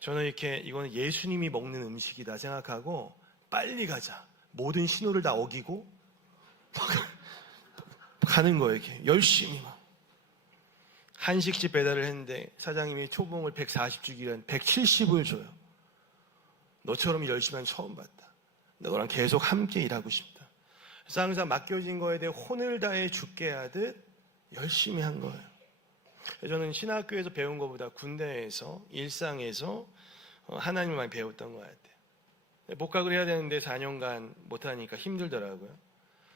저는 이렇게 이거는 예수님이 먹는 음식이다 생각하고 빨리 가자. 모든 신호를 다 어기고 가는 거예요. 이렇게 열심히 막. 한식집 배달을 했는데 사장님이 초봉을 140주기란 170을 줘요. 너처럼 열심히 하는 처음 봤다. 너랑 계속 함께 일하고 싶다. 그래서 항상 맡겨진 거에 대해 혼을 다해 죽게 하듯 열심히 한 거예요. 저는 신학교에서 배운 것보다 군대에서, 일상에서 하나님을 많이 배웠던 것 같아요. 복학을 해야 되는데 4년간 못하니까 힘들더라고요.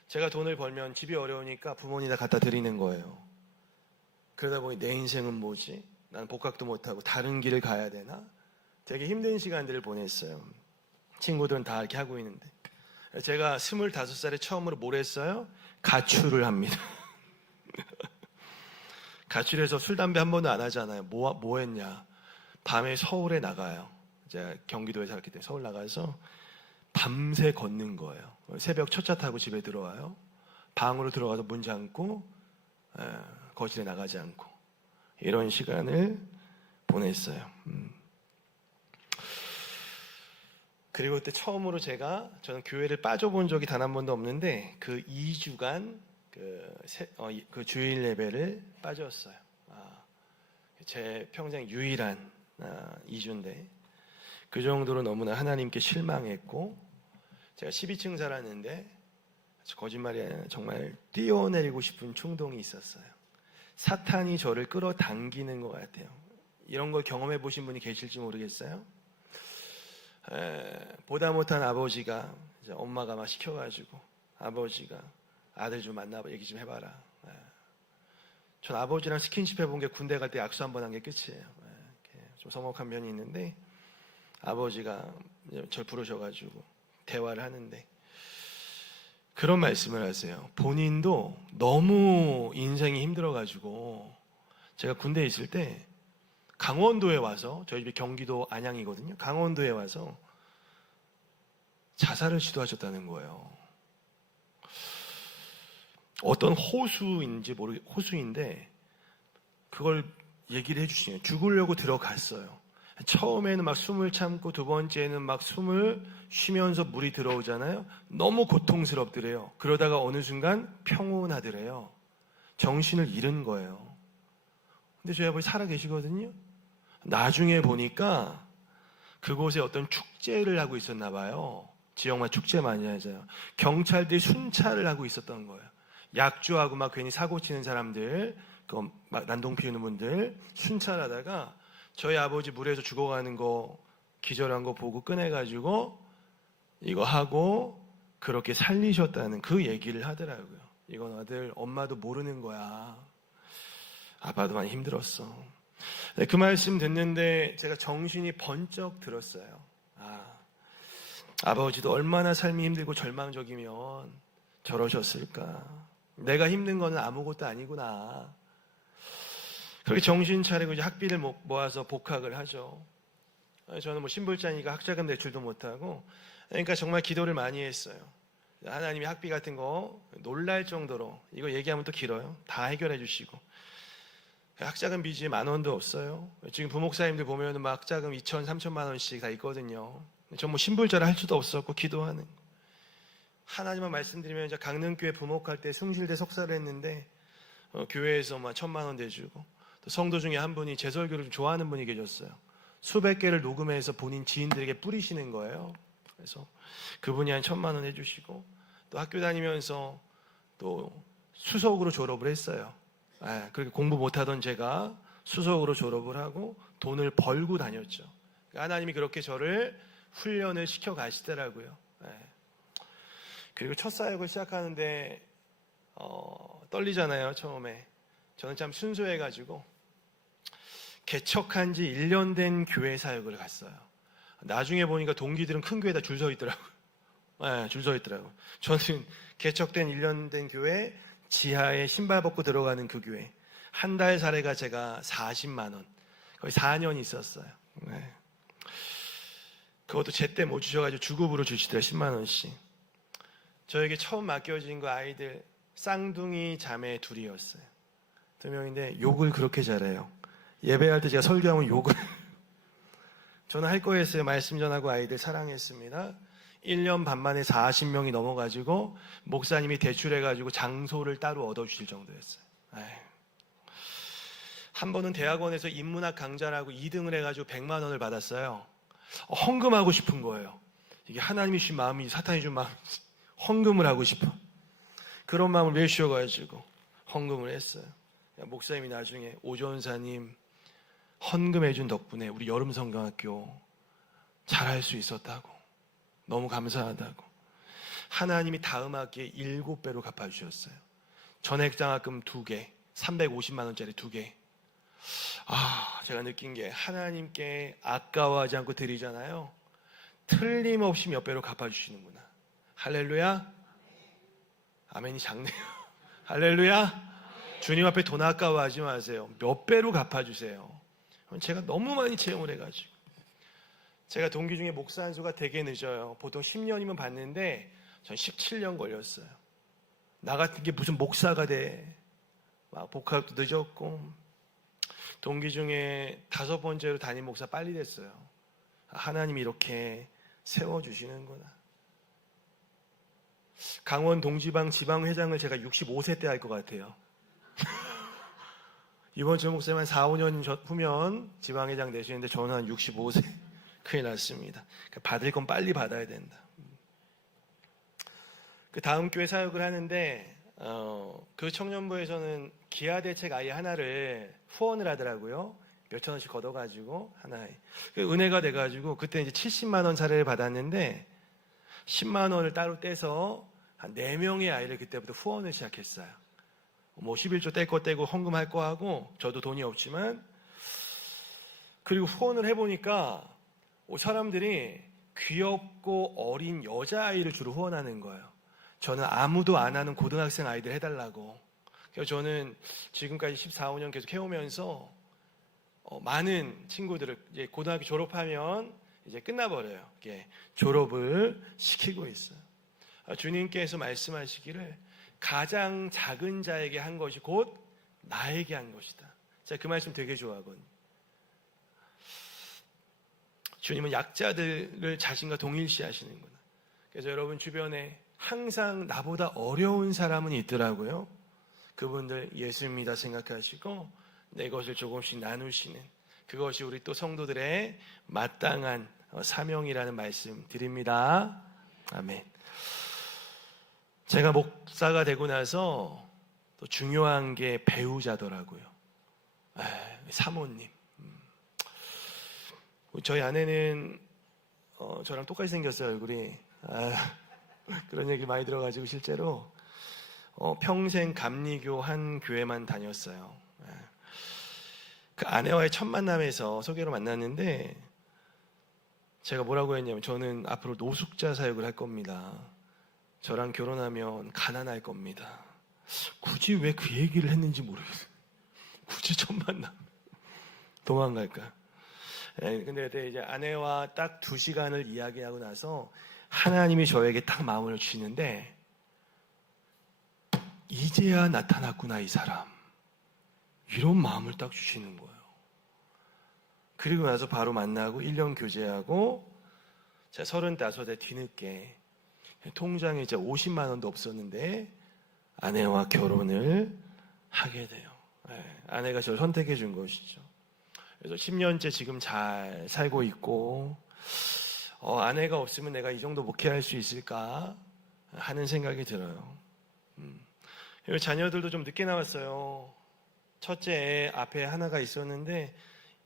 제가 돈을 벌면 집이 어려우니까 부모님 다 갖다 드리는 거예요. 그러다 보니 내 인생은 뭐지? 나는 복학도 못하고 다른 길을 가야 되나? 되게 힘든 시간들을 보냈어요. 친구들은 다 이렇게 하고 있는데. 제가 25살에 처음으로 뭘 했어요? 가출을 합니다. 가출해서 술, 담배 한 번도 안 하잖아요. 뭐 했냐? 밤에 서울에 나가요. 제가 경기도에 살기 때문에 서울 나가서 밤새 걷는 거예요. 새벽 첫 차 타고 집에 들어와요. 방으로 들어가서 문 잠고 거실에 나가지 않고 이런 시간을 보냈어요. 그리고 그때 처음으로 저는 교회를 빠져본 적이 단 한 번도 없는데 그 2주간 그 주일 예배를 빠졌어요. 제 평생 유일한 2주인데 그 정도로 너무나 하나님께 실망했고, 제가 12층 살았는데 거짓말이 아니라 정말 뛰어내리고 싶은 충동이 있었어요. 사탄이 저를 끌어당기는 것 같아요. 이런 걸 경험해 보신 분이 계실지 모르겠어요. 보다 못한 아버지가 이제 엄마가 막 시켜가지고 아버지가 아들 좀 만나봐, 얘기 좀 해봐라. 전 아버지랑 스킨십 해본 게 군대 갈 때 약수 한 번 한 게 끝이에요. 이렇게 좀 서먹한 면이 있는데 아버지가 절 부르셔가지고 대화를 하는데 그런 말씀을 하세요. 본인도 너무 인생이 힘들어가지고 제가 군대에 있을 때 강원도에 와서 저희 집이 경기도 안양이거든요. 강원도에 와서 자살을 시도하셨다는 거예요. 어떤 호수인지 호수인데 그걸 얘기를 해주시네요. 죽으려고 들어갔어요. 처음에는 막 숨을 참고 두 번째는 막 숨을 쉬면서 물이 들어오잖아요. 너무 고통스럽더래요. 그러다가 어느 순간 평온하더래요. 정신을 잃은 거예요. 근데 저희 아버지 살아 계시거든요. 나중에 보니까 그곳에 어떤 축제를 하고 있었나 봐요. 지역마다 축제 많이 하잖아요. 경찰들이 순찰을 하고 있었던 거예요. 약주하고 막 괜히 사고 치는 사람들, 막 난동 피우는 분들 순찰하다가 저희 아버지 물에서 죽어가는 거, 기절한 거 보고 꺼내가지고 이거 하고 그렇게 살리셨다는 그 얘기를 하더라고요. 이건 아들, 엄마도 모르는 거야. 아빠도 많이 힘들었어. 그 말씀 듣는데 제가 정신이 번쩍 들었어요. 아버지도 얼마나 삶이 힘들고 절망적이면 저러셨을까. 내가 힘든 거는 아무것도 아니구나. 그렇게 정신 차리고 이제 학비를 모아서 복학을 하죠. 저는 신불자니까 학자금 대출도 못하고, 그러니까 정말 기도를 많이 했어요. 하나님이 학비 같은 거 놀랄 정도로, 이거 얘기하면 또 길어요. 다 해결해 주시고. 학자금 빚이 10,000원도 없어요. 지금 부목사님들 보면은 막 학자금 2,000, 3,000만 원씩 다 있거든요. 전 신불자를 할 수도 없었고 기도하는 거. 하나님만 말씀드리면 이제 강릉교회 부목할 때 숭실대 석사를 했는데 교회에서 막 1,000만 원 대주고, 또 성도 중에 한 분이 제 설교를 좀 좋아하는 분이 계셨어요. 수백 개를 녹음해서 본인 지인들에게 뿌리시는 거예요. 그래서 그분이 한 1,000만 원 해주시고, 또 학교 다니면서 또 수석으로 졸업을 했어요. 그렇게 공부 못하던 제가 수석으로 졸업을 하고 돈을 벌고 다녔죠. 하나님이 그렇게 저를 훈련을 시켜 가시더라고요. 그리고 첫 사역을 시작하는데 떨리잖아요. 처음에 저는 참 순수해가지고 개척한 지 1년 된 교회 사역을 갔어요. 나중에 보니까 동기들은 큰 교회에다 줄 서 있더라고요. 줄 서 있더라고요. 저는 개척된 1년 된 교회 지하에 신발 벗고 들어가는 그 교회, 한 달 사례가 제가 40만 원, 거의 4년 있었어요. 그것도 제때 못 주셔가지고 주급으로 주시더라고요. 10만 원씩. 저에게 처음 맡겨진 그 아이들 쌍둥이 자매 둘이었어요. 2명인데 욕을 그렇게 잘해요. 예배할 때 제가 설교하면 욕을 저는 할 거였어요. 말씀 전하고 아이들 사랑했습니다. 1년 반 만에 40명이 넘어가지고 목사님이 대출해가지고 장소를 따로 얻어주실 정도였어요. 한 번은 대학원에서 인문학 강좌라고 2등을 해가지고 100만 원을 받았어요. 헌금하고 싶은 거예요. 이게 하나님이 주신 마음이 사탄이 준 마음, 헌금을 하고 싶어. 그런 마음을 내쉬어가지고 헌금을 했어요. 목사님이 나중에 오전사님 헌금해준 덕분에 우리 여름성경학교 잘할 수 있었다고, 너무 감사하다고. 하나님이 다음 학기에 7배로 갚아주셨어요. 전액장학금 2개, 350만 원짜리 2개. 제가 느낀 게 하나님께 아까워하지 않고 드리잖아요. 틀림없이 몇 배로 갚아주시는구나. 할렐루야. 아멘이 작네요. 할렐루야. 주님 앞에 돈 아까워하지 마세요. 몇 배로 갚아주세요. 제가 너무 많이 체험을 해가지고. 제가 동기 중에 목사 한 수가 되게 늦어요. 보통 10년이면 받는데 전 17년 걸렸어요. 나 같은 게 무슨 목사가 돼. 막 복학도 늦었고. 동기 중에 5번째로 담임 목사 빨리 됐어요. 하나님이 이렇게 세워주시는구나. 강원 동지방 지방회장을 제가 65세 때 할 것 같아요. 이번 주 목사님 한 4, 5년 후면 지방회장 되시는데 저는 한 65세. 큰일 났습니다. 받을 건 빨리 받아야 된다. 그 다음 교회 사역을 하는데 그 청년부에서는 기아대책 아이 하나를 후원을 하더라고요. 몇천 원씩 걷어가지고 하나에 은혜가 돼가지고 그때 이제 70만 원 사례를 받았는데 10만 원을 따로 떼서 한 4명의 아이를 그때부터 후원을 시작했어요. 뭐 11조 뗄 거 떼고 헌금할 거 하고, 저도 돈이 없지만, 그리고 후원을 해보니까 사람들이 귀엽고 어린 여자아이를 주로 후원하는 거예요. 저는 아무도 안 하는 고등학생 아이들 해달라고. 그래서 저는 지금까지 14, 15년 계속 해오면서 많은 친구들을 이제 고등학교 졸업하면 이제 끝나버려요. 졸업을 시키고 있어요. 주님께서 말씀하시기를 가장 작은 자에게 한 것이 곧 나에게 한 것이다. 제가 그 말씀 되게 좋아하거든요. 주님은 약자들을 자신과 동일시하시는구나. 그래서 여러분 주변에 항상 나보다 어려운 사람은 있더라고요. 그분들 예수입니다 생각하시고 내 것을 조금씩 나누시는, 그것이 우리 또 성도들의 마땅한 사명이라는 말씀 드립니다. 아멘. 제가 목사가 되고 나서 또 중요한 게 배우자더라고요. 사모님. 저희 아내는 저랑 똑같이 생겼어요, 얼굴이. 그런 얘기 많이 들어가지고 실제로 평생 감리교 한 교회만 다녔어요. 그 아내와의 첫 만남에서 소개로 만났는데 제가 뭐라고 했냐면, 저는 앞으로 노숙자 사역을 할 겁니다. 저랑 결혼하면 가난할 겁니다. 굳이 왜 그 얘기를 했는지 모르겠어요. 굳이 첫 만남 도망갈까? 근데 그때 이제 아내와 딱 2시간을 이야기하고 나서 하나님이 저에게 딱 마음을 주시는데, 이제야 나타났구나 이 사람, 이런 마음을 딱 주시는 거예요. 그리고 나서 바로 만나고 1년 교제하고, 제가 35에 뒤늦게 통장에 이제 50만 원도 없었는데 아내와 결혼을 하게 돼요. 아내가 저를 선택해 준 것이죠. 그래서 10년째 지금 잘 살고 있고, 아내가 없으면 내가 이 정도 목회할 수 있을까 하는 생각이 들어요. 그리고 자녀들도 좀 늦게 나왔어요. 첫째 애 앞에 하나가 있었는데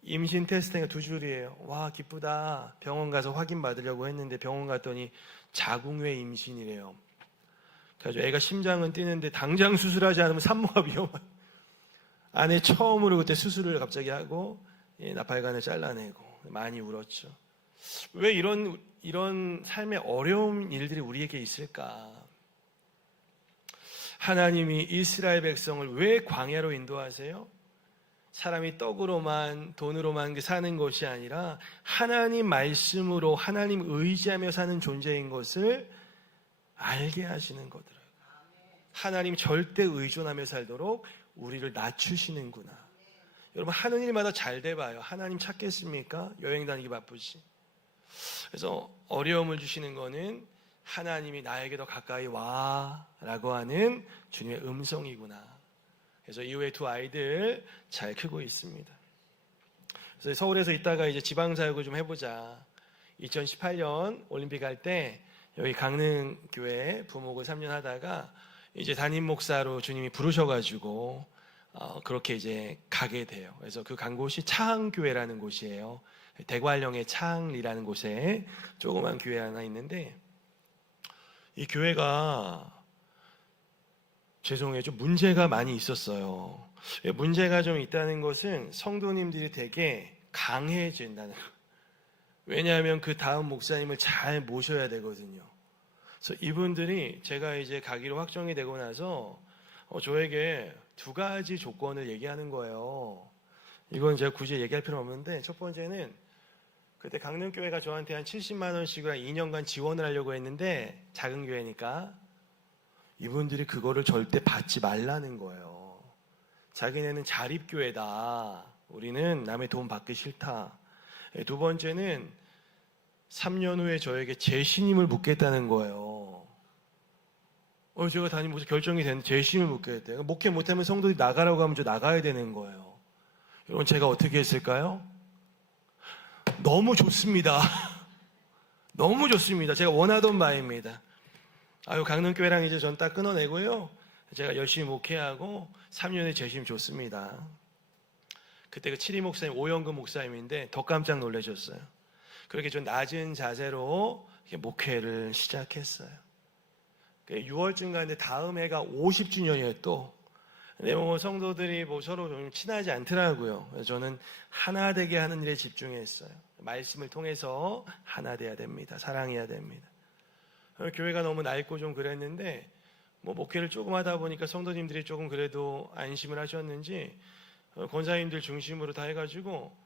임신 테스트가 2줄이에요. 와, 기쁘다. 병원 가서 확인 받으려고 했는데 병원 갔더니 자궁외 임신이래요. 그래서 애가 심장은 뛰는데 당장 수술하지 않으면 산모가 위험한. 아내 처음으로 그때 수술을 갑자기 하고 나팔관을 잘라내고 많이 울었죠. 왜 이런 삶의 어려운 일들이 우리에게 있을까? 하나님이 이스라엘 백성을 왜 광야로 인도하세요? 사람이 떡으로만 돈으로만 사는 것이 아니라 하나님 말씀으로 하나님 의지하며 사는 존재인 것을 알게 하시는 거더라고요. 하나님 절대 의존하며 살도록 우리를 낮추시는구나. 여러분, 하는 일마다 잘 돼봐요. 하나님 찾겠습니까? 여행 다니기 바쁘지. 그래서 어려움을 주시는 거는 하나님이 나에게 더 가까이 와 라고 하는 주님의 음성이구나. 그래서 이후에 2 아이들 잘 크고 있습니다. 그래서 서울에서 있다가 이제 지방사역을 좀 해보자. 2018년 올림픽 할 때 여기 강릉교회 부목을 3년 하다가 이제 담임 목사로 주님이 부르셔가지고 그렇게 이제 가게 돼요. 그래서 그 간 곳이 차항교회라는 곳이에요. 대관령의 차항리라는 곳에 조그만 교회 하나 있는데, 이 교회가 죄송해요, 좀 문제가 많이 있었어요. 문제가 좀 있다는 것은 성도님들이 되게 강해진다는 거예요. 왜냐하면 그 다음 목사님을 잘 모셔야 되거든요. 그래서 이분들이 제가 이제 가기로 확정이 되고 나서 저에게 2가지 조건을 얘기하는 거예요. 이건 제가 굳이 얘기할 필요는 없는데, 첫 번째는 그때 강릉교회가 저한테 한 70만 원씩을 2년간 지원을 하려고 했는데, 작은 교회니까 이분들이 그거를 절대 받지 말라는 거예요. 자기네는 자립교회다. 우리는 남의 돈 받기 싫다. 2 번째는 3년 후에 저에게 재신임을 묻겠다는 거예요. 제가 담임목사 결정이 됐는데 재신임을 묻겠대요. 목회 못하면 성도들이 나가라고 하면 저 나가야 되는 거예요. 여러분, 제가 어떻게 했을까요? 너무 좋습니다. 너무 좋습니다. 제가 원하던 바입니다. 강릉교회랑 이제 전 딱 끊어내고요. 제가 열심히 목회하고 3년의 재심 좋습니다. 그때 그 7위 목사님, 오영근 목사님인데 더 깜짝 놀라셨어요. 그렇게 좀 낮은 자세로 목회를 시작했어요. 6월쯤 가는데 다음 해가 50주년이에요 또. 근데 성도들이 서로 좀 친하지 않더라고요. 그래서 저는 하나 되게 하는 일에 집중했어요. 말씀을 통해서 하나 돼야 됩니다. 사랑해야 됩니다. 교회가 너무 낡고 좀 그랬는데 목회를 조금 하다 보니까 성도님들이 조금 그래도 안심을 하셨는지 권사님들 중심으로 다 해가지고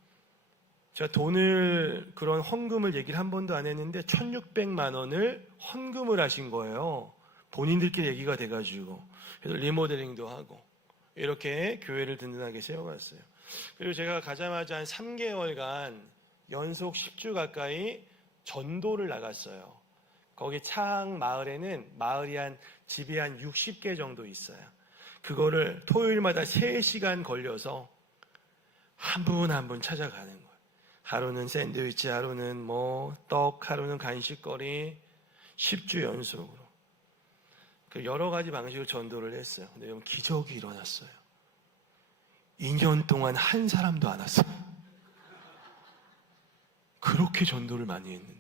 제가 그런 헌금을 얘기를 한 번도 안 했는데 1,600만 원을 헌금을 하신 거예요. 본인들끼리 얘기가 돼가지고. 그래서 리모델링도 하고 이렇게 교회를 든든하게 세워갔어요. 그리고 제가 가자마자 한 3개월간 연속 10주 가까이 전도를 나갔어요. 거기 차항 마을에는 집이 한 60개 정도 있어요. 그거를 토요일마다 3시간 걸려서 한 분 한 분 찾아가는 거예요. 하루는 샌드위치, 하루는 떡, 하루는 간식거리, 10주 연속으로. 여러 가지 방식으로 전도를 했어요. 근데 여러분, 기적이 일어났어요. 2년 동안 한 사람도 안 왔어요. 그렇게 전도를 많이 했는데.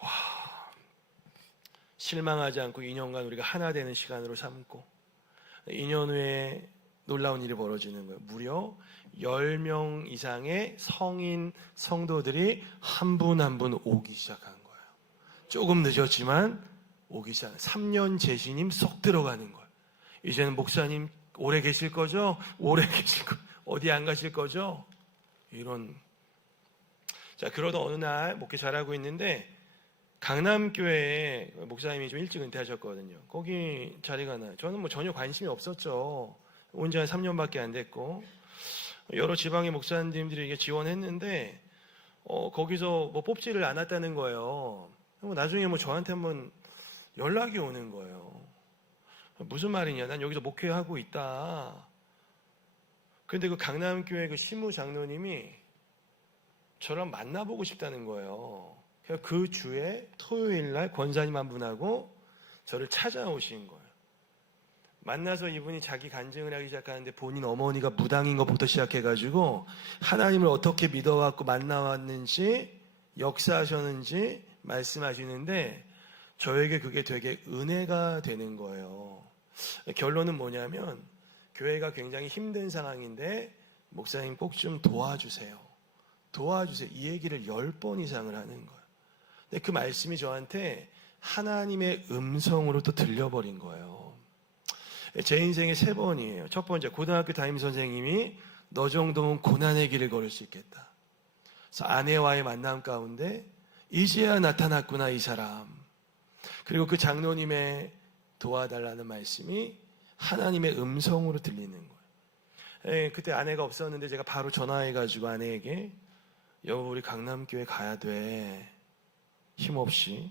와, 실망하지 않고 2년간 우리가 하나 되는 시간으로 삼고 2년 후에 놀라운 일이 벌어지는 거예요. 무려 10명 이상의 성인 성도들이 한 분 한 분 오기 시작한 거예요. 조금 늦었지만 오기 시작. 3년 제신임 쏙 들어가는 거예요. 이제는 목사님 오래 계실 거죠? 오래 계실 거. 어디 안 가실 거죠? 자, 그러다 어느 날 목회 잘하고 있는데 강남교회에 목사님이 좀 일찍 은퇴하셨거든요. 거기 자리가 나요. 저는 전혀 관심이 없었죠. 온 지 한 3년밖에 안 됐고 여러 지방의 목사님들이 이게 지원했는데 거기서 뽑지를 않았다는 거예요. 나중에 저한테 한번 연락이 오는 거예요. 무슨 말이냐? 난 여기서 목회하고 있다. 근데 그 강남교회 그 시무 장로님이 저랑 만나보고 싶다는 거예요. 그 주에 토요일 날 권사님 한 분하고 저를 찾아오신 거예요. 만나서 이분이 자기 간증을 하기 시작하는데 본인 어머니가 무당인 것부터 시작해가지고 하나님을 어떻게 믿어갖고 만나왔는지 역사하셨는지 말씀하시는데 저에게 그게 되게 은혜가 되는 거예요. 결론은 뭐냐면 교회가 굉장히 힘든 상황인데 목사님 꼭 좀 도와주세요. 이 얘기를 10번 이상을 하는 거예요. 근데 그 말씀이 저한테 하나님의 음성으로 또 들려버린 거예요. 제 인생에 3번이에요. 첫 번째, 고등학교 담임 선생님이 너 정도면 고난의 길을 걸을 수 있겠다. 그래서 아내와의 만남 가운데 이제야 나타났구나 이 사람. 그리고 그 장로님의 도와달라는 말씀이 하나님의 음성으로 들리는 거예요. 그때 아내가 없었는데 제가 바로 전화해가지고 아내에게 여보 우리 강남교회 가야 돼. 힘없이.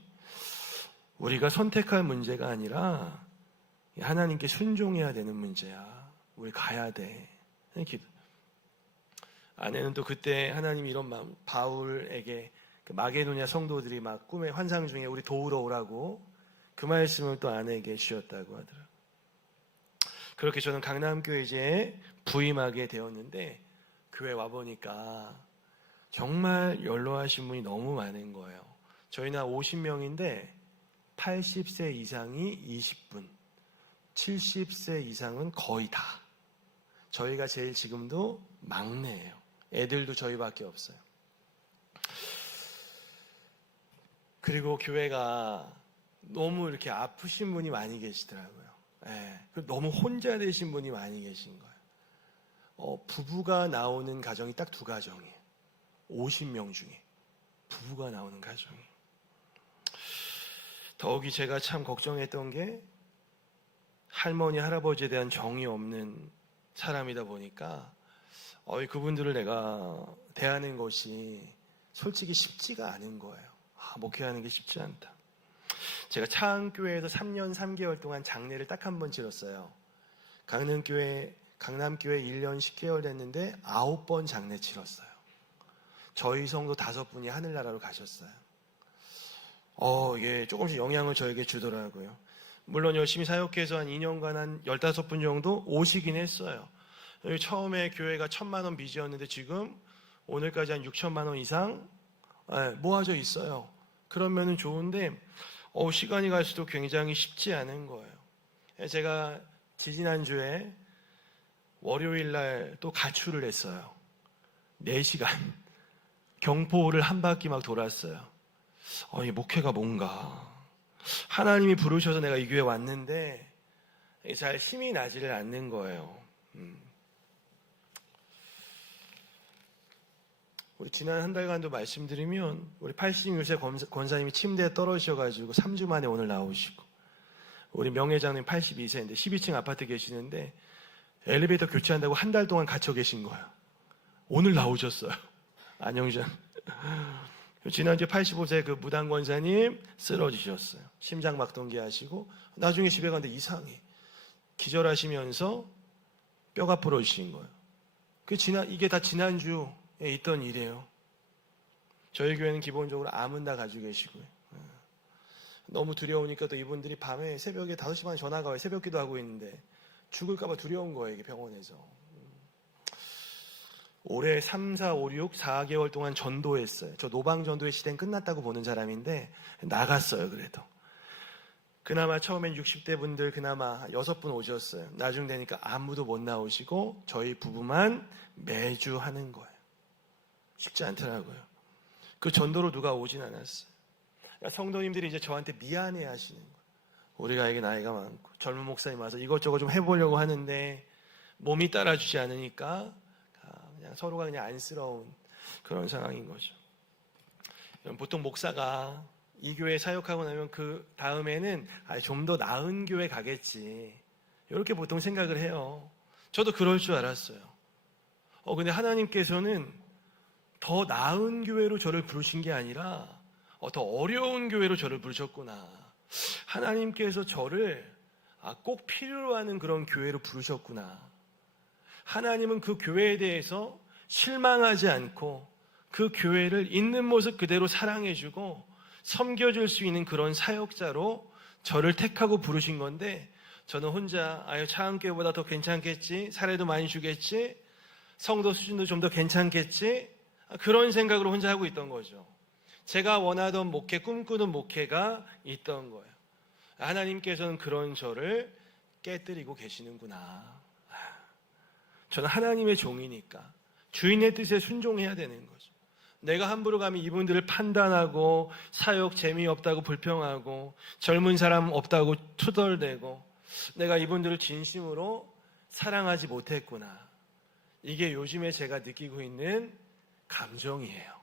우리가 선택할 문제가 아니라 하나님께 순종해야 되는 문제야. 우리 가야 돼. 아내는 또 그때 하나님이 이런 마음, 바울에게 그 마게도냐 성도들이 막 꿈의 환상 중에 우리 도우러 오라고 그 말씀을 또 아내에게 주셨다고 하더라고요. 그렇게 저는 강남교회 이제 부임하게 되었는데 교회 와보니까 정말 연로하신 분이 너무 많은 거예요. 저희는 50명인데 80세 이상이 20분, 70세 이상은 거의 다. 저희가 제일 지금도 막내예요. 애들도 저희밖에 없어요. 그리고 교회가 너무 이렇게 아프신 분이 많이 계시더라고요. 너무 혼자 되신 분이 많이 계신 거예요. 부부가 나오는 가정이 딱 2가정이에요. 50명 중에 부부가 나오는 가정이. 더욱이 제가 참 걱정했던 게 할머니, 할아버지에 대한 정이 없는 사람이다 보니까 그분들을 내가 대하는 것이 솔직히 쉽지가 않은 거예요. 목회하는 게 쉽지 않다. 제가 차항교회에서 3년 3개월 동안 장례를 딱 한 번 치렀어요. 강남교회 1년 10개월 됐는데 9번 장례 치렀어요. 저희 성도 5분이 하늘나라로 가셨어요. 이게 조금씩 영향을 저에게 주더라고요. 물론 열심히 사역해서 한 2년간 한 15분 정도 오시긴 했어요. 처음에 교회가 1,000만 원 빚이었는데 지금 오늘까지 한 6천만 원 이상 모아져 있어요. 그러면은 좋은데 시간이 갈수록 굉장히 쉽지 않은 거예요. 제가 지지난주에 월요일 날 또 가출을 했어요. 4시간 경포를 한 바퀴 막 돌았어요. 이 목회가 뭔가, 하나님이 부르셔서 내가 이 교회 왔는데 잘 힘이 나지를 않는 거예요. 우리 지난 한 달간도 말씀드리면 우리 86세 권사님이 침대에 떨어지셔가지고 3주 만에 오늘 나오시고, 우리 명예장님 82세인데 12층 아파트 계시는데 엘리베이터 교체한다고 한 달 동안 갇혀 계신 거예요. 오늘 나오셨어요. 안영전. 지난주에 85세 그 무당 권사님 쓰러지셨어요. 심장막동기 하시고 나중에 집에 갔는데 이상해. 기절하시면서 뼈가 부러지신 거예요. 이게 다 지난주에 있던 일이에요. 저희 교회는 기본적으로 암은 다 가지고 계시고요. 너무 두려우니까 또 이분들이 밤에 새벽에 5시 반에 전화가 와요. 새벽 기도하고 있는데 죽을까봐 두려운 거예요. 이게 병원에서. 올해 3, 4, 5, 6, 4개월 동안 전도했어요. 저 노방전도의 시대는 끝났다고 보는 사람인데 나갔어요. 그래도 그나마 처음엔 60대 분들 그나마 6분 오셨어요. 나중 되니까 아무도 못 나오시고 저희 부부만 매주 하는 거예요. 쉽지 않더라고요. 그 전도로 누가 오진 않았어요. 성도님들이 이제 저한테 미안해 하시는 거예요. 우리가 이게 나이가 많고 젊은 목사님 와서 이것저것 좀 해보려고 하는데 몸이 따라주지 않으니까 그냥 서로가 그냥 안쓰러운 그런 상황인 거죠. 보통 목사가 이 교회 사역하고 나면 그 다음에는 좀 더 나은 교회 가겠지, 이렇게 보통 생각을 해요. 저도 그럴 줄 알았어요. 근데 하나님께서는 더 나은 교회로 저를 부르신 게 아니라 더 어려운 교회로 저를 부르셨구나. 하나님께서 저를 꼭 필요로 하는 그런 교회로 부르셨구나. 하나님은 그 교회에 대해서 실망하지 않고 그 교회를 있는 모습 그대로 사랑해주고 섬겨줄 수 있는 그런 사역자로 저를 택하고 부르신 건데, 저는 혼자 차은교회보다 더 괜찮겠지, 사례도 많이 주겠지, 성도 수준도 좀 더 괜찮겠지, 그런 생각으로 혼자 하고 있던 거죠. 제가 원하던 목회, 꿈꾸는 목회가 있던 거예요. 하나님께서는 그런 저를 깨뜨리고 계시는구나. 저는 하나님의 종이니까 주인의 뜻에 순종해야 되는 거죠. 내가 함부로 가면 이분들을 판단하고 사역 재미없다고 불평하고 젊은 사람 없다고 투덜대고 내가 이분들을 진심으로 사랑하지 못했구나. 이게 요즘에 제가 느끼고 있는 감정이에요.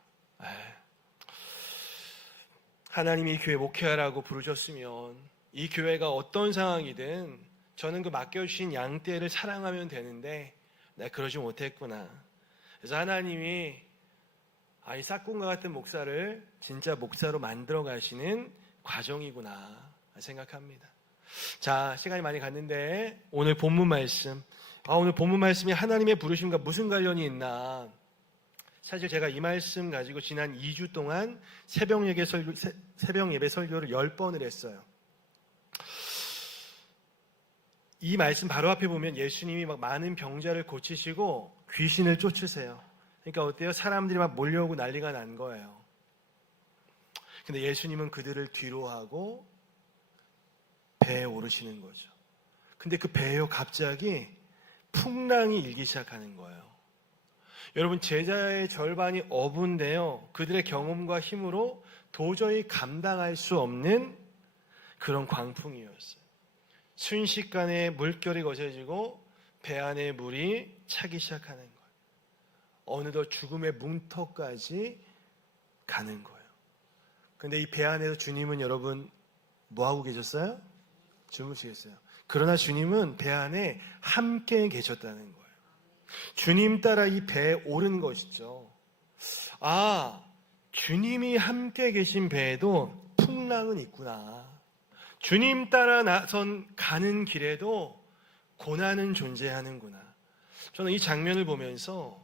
하나님이 이 교회 목회하라고 부르셨으면 이 교회가 어떤 상황이든 저는 그 맡겨주신 양떼를 사랑하면 되는데 내가 그러지 못했구나. 그래서 하나님이 이 싹군과 같은 목사를 진짜 목사로 만들어 가시는 과정이구나 생각합니다. 자, 시간이 많이 갔는데 오늘 본문 말씀, 오늘 본문 말씀이 하나님의 부르심과 무슨 관련이 있나. 사실 제가 이 말씀 가지고 지난 2주 동안 새벽 예배 설교를 10번을 했어요. 이 말씀 바로 앞에 보면 예수님이 막 많은 병자를 고치시고 귀신을 쫓으세요. 그러니까 어때요? 사람들이 막 몰려오고 난리가 난 거예요. 근데 예수님은 그들을 뒤로 하고 배에 오르시는 거죠. 근데 그 배에 갑자기 풍랑이 일기 시작하는 거예요. 여러분, 제자의 절반이 어부인데요, 그들의 경험과 힘으로 도저히 감당할 수 없는 그런 광풍이었어요. 순식간에 물결이 거세지고 배 안에 물이 차기 시작하는 거예요. 어느덧 죽음의 문턱까지 가는 거예요. 근데 이 배 안에서 주님은 여러분 뭐하고 계셨어요? 주무시겠어요. 그러나 주님은 배 안에 함께 계셨다는 거예요. 주님 따라 이 배에 오른 것이죠. 주님이 함께 계신 배에도 풍랑은 있구나. 주님 따라 나선 가는 길에도 고난은 존재하는구나. 저는 이 장면을 보면서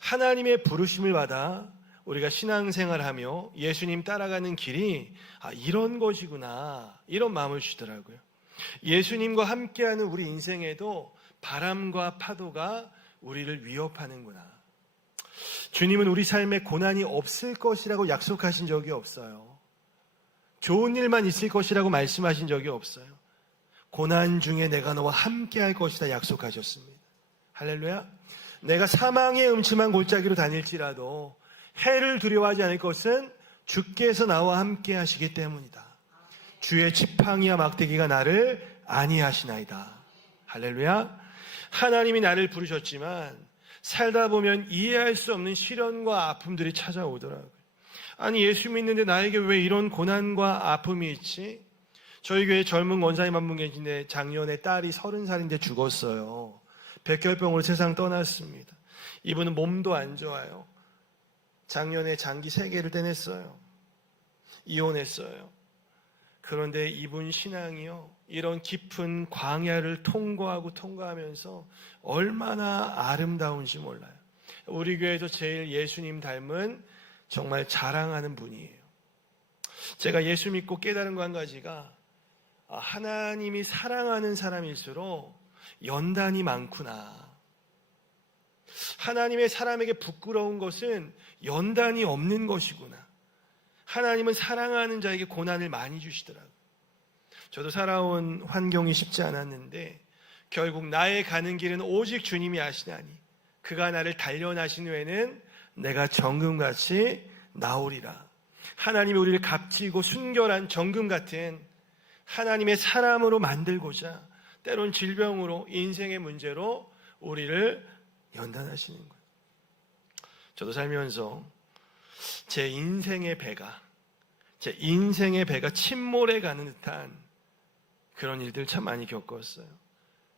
하나님의 부르심을 받아 우리가 신앙생활하며 예수님 따라가는 길이 이런 것이구나, 이런 마음을 주더라고요. 예수님과 함께하는 우리 인생에도 바람과 파도가 우리를 위협하는구나. 주님은 우리 삶에 고난이 없을 것이라고 약속하신 적이 없어요. 좋은 일만 있을 것이라고 말씀하신 적이 없어요. 고난 중에 내가 너와 함께 할 것이다 약속하셨습니다. 할렐루야. 내가 사망의 음침한 골짜기로 다닐지라도 해를 두려워하지 않을 것은 주께서 나와 함께 하시기 때문이다. 주의 지팡이와 막대기가 나를 안위하시나이다. 할렐루야. 하나님이 나를 부르셨지만 살다 보면 이해할 수 없는 시련과 아픔들이 찾아오더라고요. 아니, 예수 믿는데 나에게 왜 이런 고난과 아픔이 있지? 저희 교회 젊은 원사님 한 분 계신데 작년에 딸이 30살인데 죽었어요. 백혈병으로 세상 떠났습니다. 이분은 몸도 안 좋아요. 작년에 장기 3개를 떼냈어요. 이혼했어요. 그런데 이분 신앙이요, 이런 깊은 광야를 통과하면서 얼마나 아름다운지 몰라요. 우리 교회에서 제일 예수님 닮은 정말 자랑하는 분이에요. 제가 예수 믿고 깨달은 거 한 가지가, 하나님이 사랑하는 사람일수록 연단이 많구나. 하나님의 사람에게 부끄러운 것은 연단이 없는 것이구나. 하나님은 사랑하는 자에게 고난을 많이 주시더라고요. 저도 살아온 환경이 쉽지 않았는데 결국 나의 가는 길은 오직 주님이 아시나니 그가 나를 단련하신 후에는 내가 정금같이 나오리라. 하나님이 우리를 값지고 순결한 정금 같은 하나님의 사람으로 만들고자 때론 질병으로, 인생의 문제로 우리를 연단하시는 거예요. 저도 살면서 제 인생의 배가 침몰해 가는 듯한 그런 일들 참 많이 겪었어요.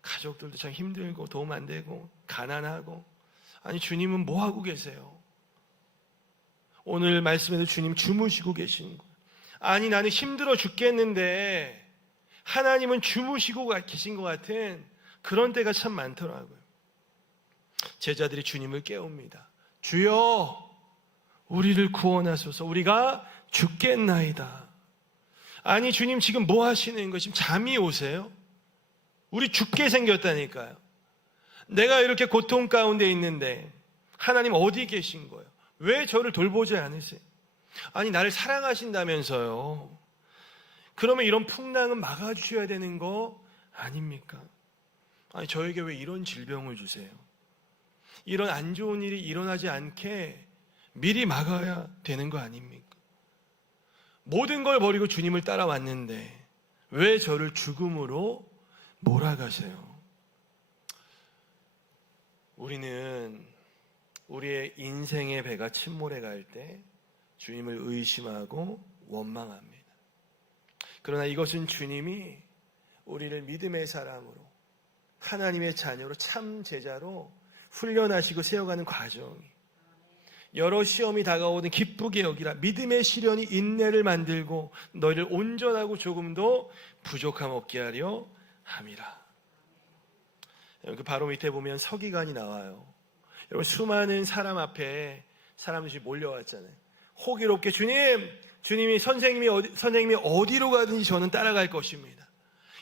가족들도 참 힘들고 도움 안 되고 가난하고, 아니 주님은 뭐 하고 계세요? 오늘 말씀에도 주님 주무시고 계시는 거예요. 아니 나는 힘들어 죽겠는데 하나님은 주무시고 계신 것 같은 그런 때가 참 많더라고요. 제자들이 주님을 깨웁니다. 주여 우리를 구원하소서, 우리가 죽겠나이다. 아니 주님 지금 뭐 하시는 거예요? 지금 잠이 오세요? 우리 죽게 생겼다니까요. 내가 이렇게 고통 가운데 있는데 하나님 어디 계신 거예요? 왜 저를 돌보지 않으세요? 아니 나를 사랑하신다면서요. 그러면 이런 풍랑은 막아주셔야 되는 거 아닙니까? 아니 저에게 왜 이런 질병을 주세요? 이런 안 좋은 일이 일어나지 않게 미리 막아야 되는 거 아닙니까? 모든 걸 버리고 주님을 따라왔는데 왜 저를 죽음으로 몰아가세요? 우리는 우리의 인생의 배가 침몰해 갈 때 주님을 의심하고 원망합니다. 그러나 이것은 주님이 우리를 믿음의 사람으로, 하나님의 자녀로, 참 제자로 훈련하시고 세워가는 과정이, 여러 시험이 다가오든 기쁘게 여기라. 믿음의 시련이 인내를 만들고 너희를 온전하고 조금도 부족함 없게 하려 함이라. 그 바로 밑에 보면 서기관이 나와요. 여러분 수많은 사람 앞에 사람들이 몰려왔잖아요. 호기롭게 주님이 선생님이 어디로 가든지 저는 따라갈 것입니다.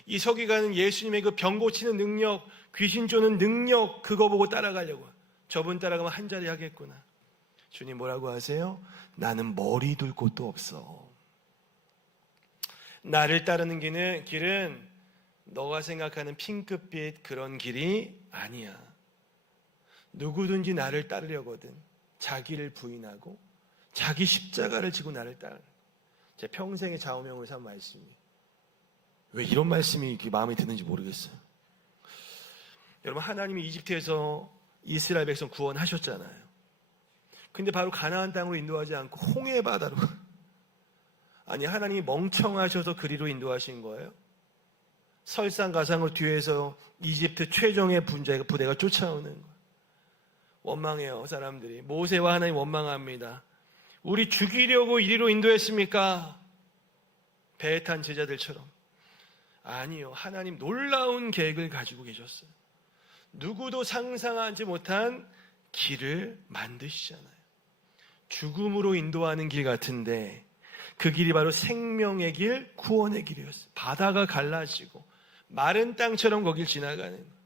이 서기관은 예수님의 그 병 고치는 능력, 귀신 쫓는 능력, 그거 보고 따라가려고. 저분 따라가면 한 자리 하겠구나. 주님 뭐라고 하세요? 나는 머리 둘 곳도 없어. 나를 따르는 길은 너가 생각하는 핑크빛 그런 길이 아니야. 누구든지 나를 따르려거든 자기를 부인하고 자기 십자가를 지고 나를 따르는, 제 평생의 좌우명을 삼은 말씀이에요. 왜 이런 말씀이 이렇게 마음에 드는지 모르겠어요. 여러분 하나님이 이집트에서 이스라엘 백성 구원하셨잖아요. 근데 바로 가나안 땅으로 인도하지 않고 홍해 바다로, 아니 하나님이 멍청하셔서 그리로 인도하신 거예요? 설상가상으로 뒤에서 이집트 최종의 부대가 쫓아오는 거예요. 원망해요 사람들이. 모세와 하나님 원망합니다. 우리 죽이려고 이리로 인도했습니까? 배에 탄 제자들처럼. 아니요, 하나님 놀라운 계획을 가지고 계셨어요. 누구도 상상하지 못한 길을 만드시잖아요. 죽음으로 인도하는 길 같은데 그 길이 바로 생명의 길, 구원의 길이었어요. 바다가 갈라지고 마른 땅처럼 거길 지나가는 거예요.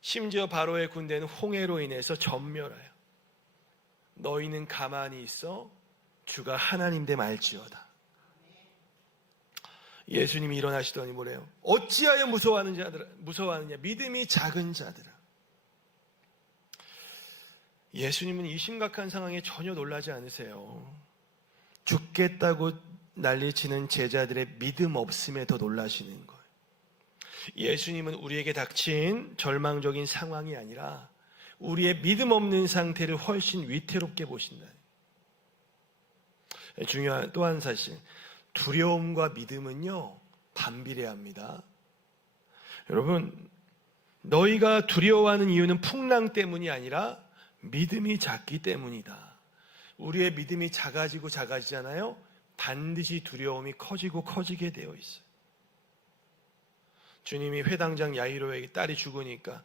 심지어 바로의 군대는 홍해로 인해서 전멸해요. 너희는 가만히 있어 주가 하나님 됨 알지어다. 예수님이 일어나시더니 뭐래요? 어찌하여 무서워하느냐? 믿음이 작은 자들아. 예수님은 이 심각한 상황에 전혀 놀라지 않으세요. 죽겠다고 난리치는 제자들의 믿음 없음에 더 놀라시는 거예요. 예수님은 우리에게 닥친 절망적인 상황이 아니라 우리의 믿음 없는 상태를 훨씬 위태롭게 보신다. 중요한 또 한 사실, 두려움과 믿음은요 반비례합니다. 여러분, 너희가 두려워하는 이유는 풍랑 때문이 아니라 믿음이 작기 때문이다. 우리의 믿음이 작아지잖아요. 반드시 두려움이 커지게 되어 있어요. 주님이 회당장 야이로에게 딸이 죽으니까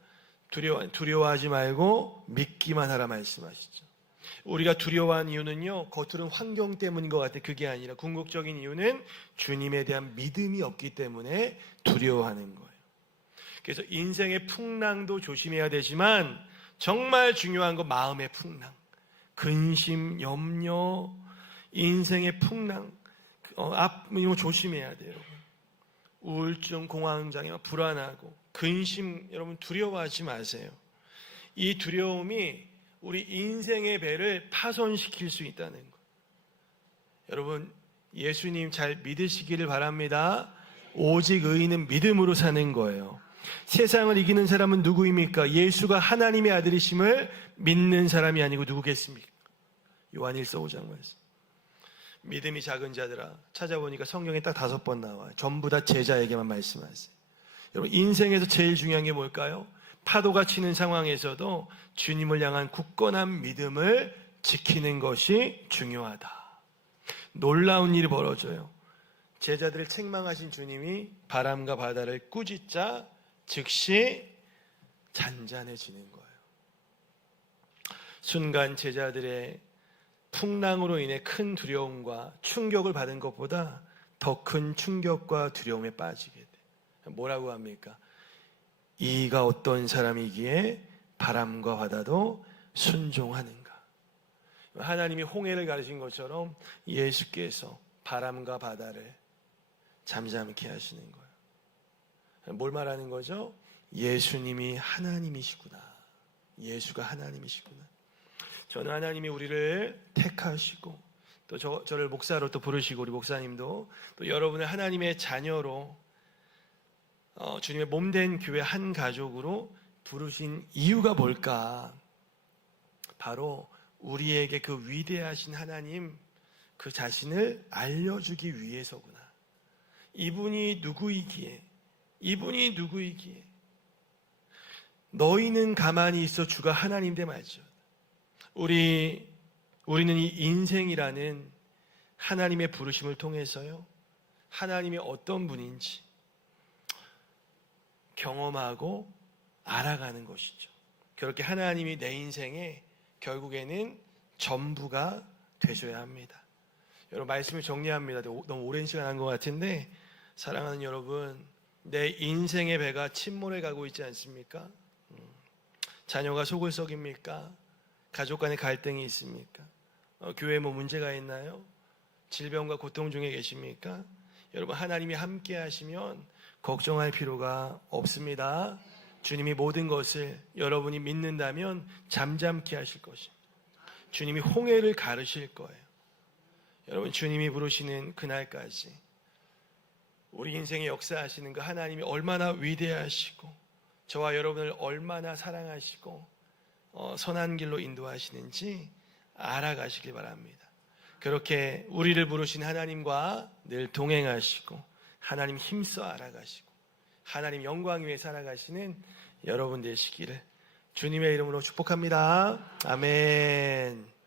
두려워하지 말고 믿기만 하라 말씀하시죠. 우리가 두려워한 이유는요, 겉으로는 환경 때문인 것 같아요. 그게 아니라 궁극적인 이유는 주님에 대한 믿음이 없기 때문에 두려워하는 거예요. 그래서 인생의 풍랑도 조심해야 되지만 정말 중요한 건 마음의 풍랑, 근심, 염려, 인생의 풍랑, 이거 조심해야 돼요. 여러분. 우울증, 공황장애, 불안하고 근심, 여러분 두려워하지 마세요. 이 두려움이 우리 인생의 배를 파손시킬 수 있다는 것. 여러분, 예수님 잘 믿으시기를 바랍니다. 오직 의인은 믿음으로 사는 거예요. 세상을 이기는 사람은 누구입니까? 예수가 하나님의 아들이심을 믿는 사람이 아니고 누구겠습니까? 요한 1서 5장 말씀. 믿음이 작은 자들아, 찾아보니까 성경에 딱 5번 나와요. 전부 다 제자에게만 말씀하세요. 여러분, 인생에서 제일 중요한 게 뭘까요? 파도가 치는 상황에서도 주님을 향한 굳건한 믿음을 지키는 것이 중요하다. 놀라운 일이 벌어져요. 제자들을 책망하신 주님이 바람과 바다를 꾸짖자 즉시 잔잔해지는 거예요. 순간 제자들의 풍랑으로 인해 큰 두려움과 충격을 받은 것보다 더 큰 충격과 두려움에 빠지게 돼요. 뭐라고 합니까? 이가 어떤 사람이기에 바람과 바다도 순종하는가? 하나님이 홍해를 가르친 것처럼 예수께서 바람과 바다를 잠잠케 하시는 거예요. 뭘 말하는 거죠? 예수님이 하나님이시구나. 예수가 하나님이시구나. 저는 하나님이 우리를 택하시고 또 저를 목사로 또 부르시고 우리 목사님도 또 여러분을 하나님의 자녀로 주님의 몸된 교회 한 가족으로 부르신 이유가 뭘까? 바로 우리에게 그 위대하신 하나님 그 자신을 알려주기 위해서구나. 이분이 누구이기에 너희는 가만히 있어 주가 하나님인데 말이죠. 우리는 이 인생이라는 하나님의 부르심을 통해서요, 하나님이 어떤 분인지 경험하고 알아가는 것이죠. 그렇게 하나님이 내 인생에 결국에는 전부가 되셔야 합니다. 여러분, 말씀을 정리합니다. 너무 오랜 시간 한 것 같은데, 사랑하는 여러분, 내 인생의 배가 침몰해 가고 있지 않습니까? 자녀가 속을 썩입니까? 가족 간의 갈등이 있습니까? 교회에 뭐 문제가 있나요? 질병과 고통 중에 계십니까? 여러분, 하나님이 함께 하시면 걱정할 필요가 없습니다. 주님이 모든 것을 여러분이 믿는다면 잠잠케 하실 것입니다. 주님이 홍해를 가르실 거예요. 여러분, 주님이 부르시는 그날까지 우리 인생의 역사하시는 그 하나님이 얼마나 위대하시고 저와 여러분을 얼마나 사랑하시고 선한 길로 인도하시는지 알아가시길 바랍니다. 그렇게 우리를 부르신 하나님과 늘 동행하시고 하나님 힘써 알아가시고 하나님 영광 위에 살아가시는 여러분 되시기를 주님의 이름으로 축복합니다. 아멘.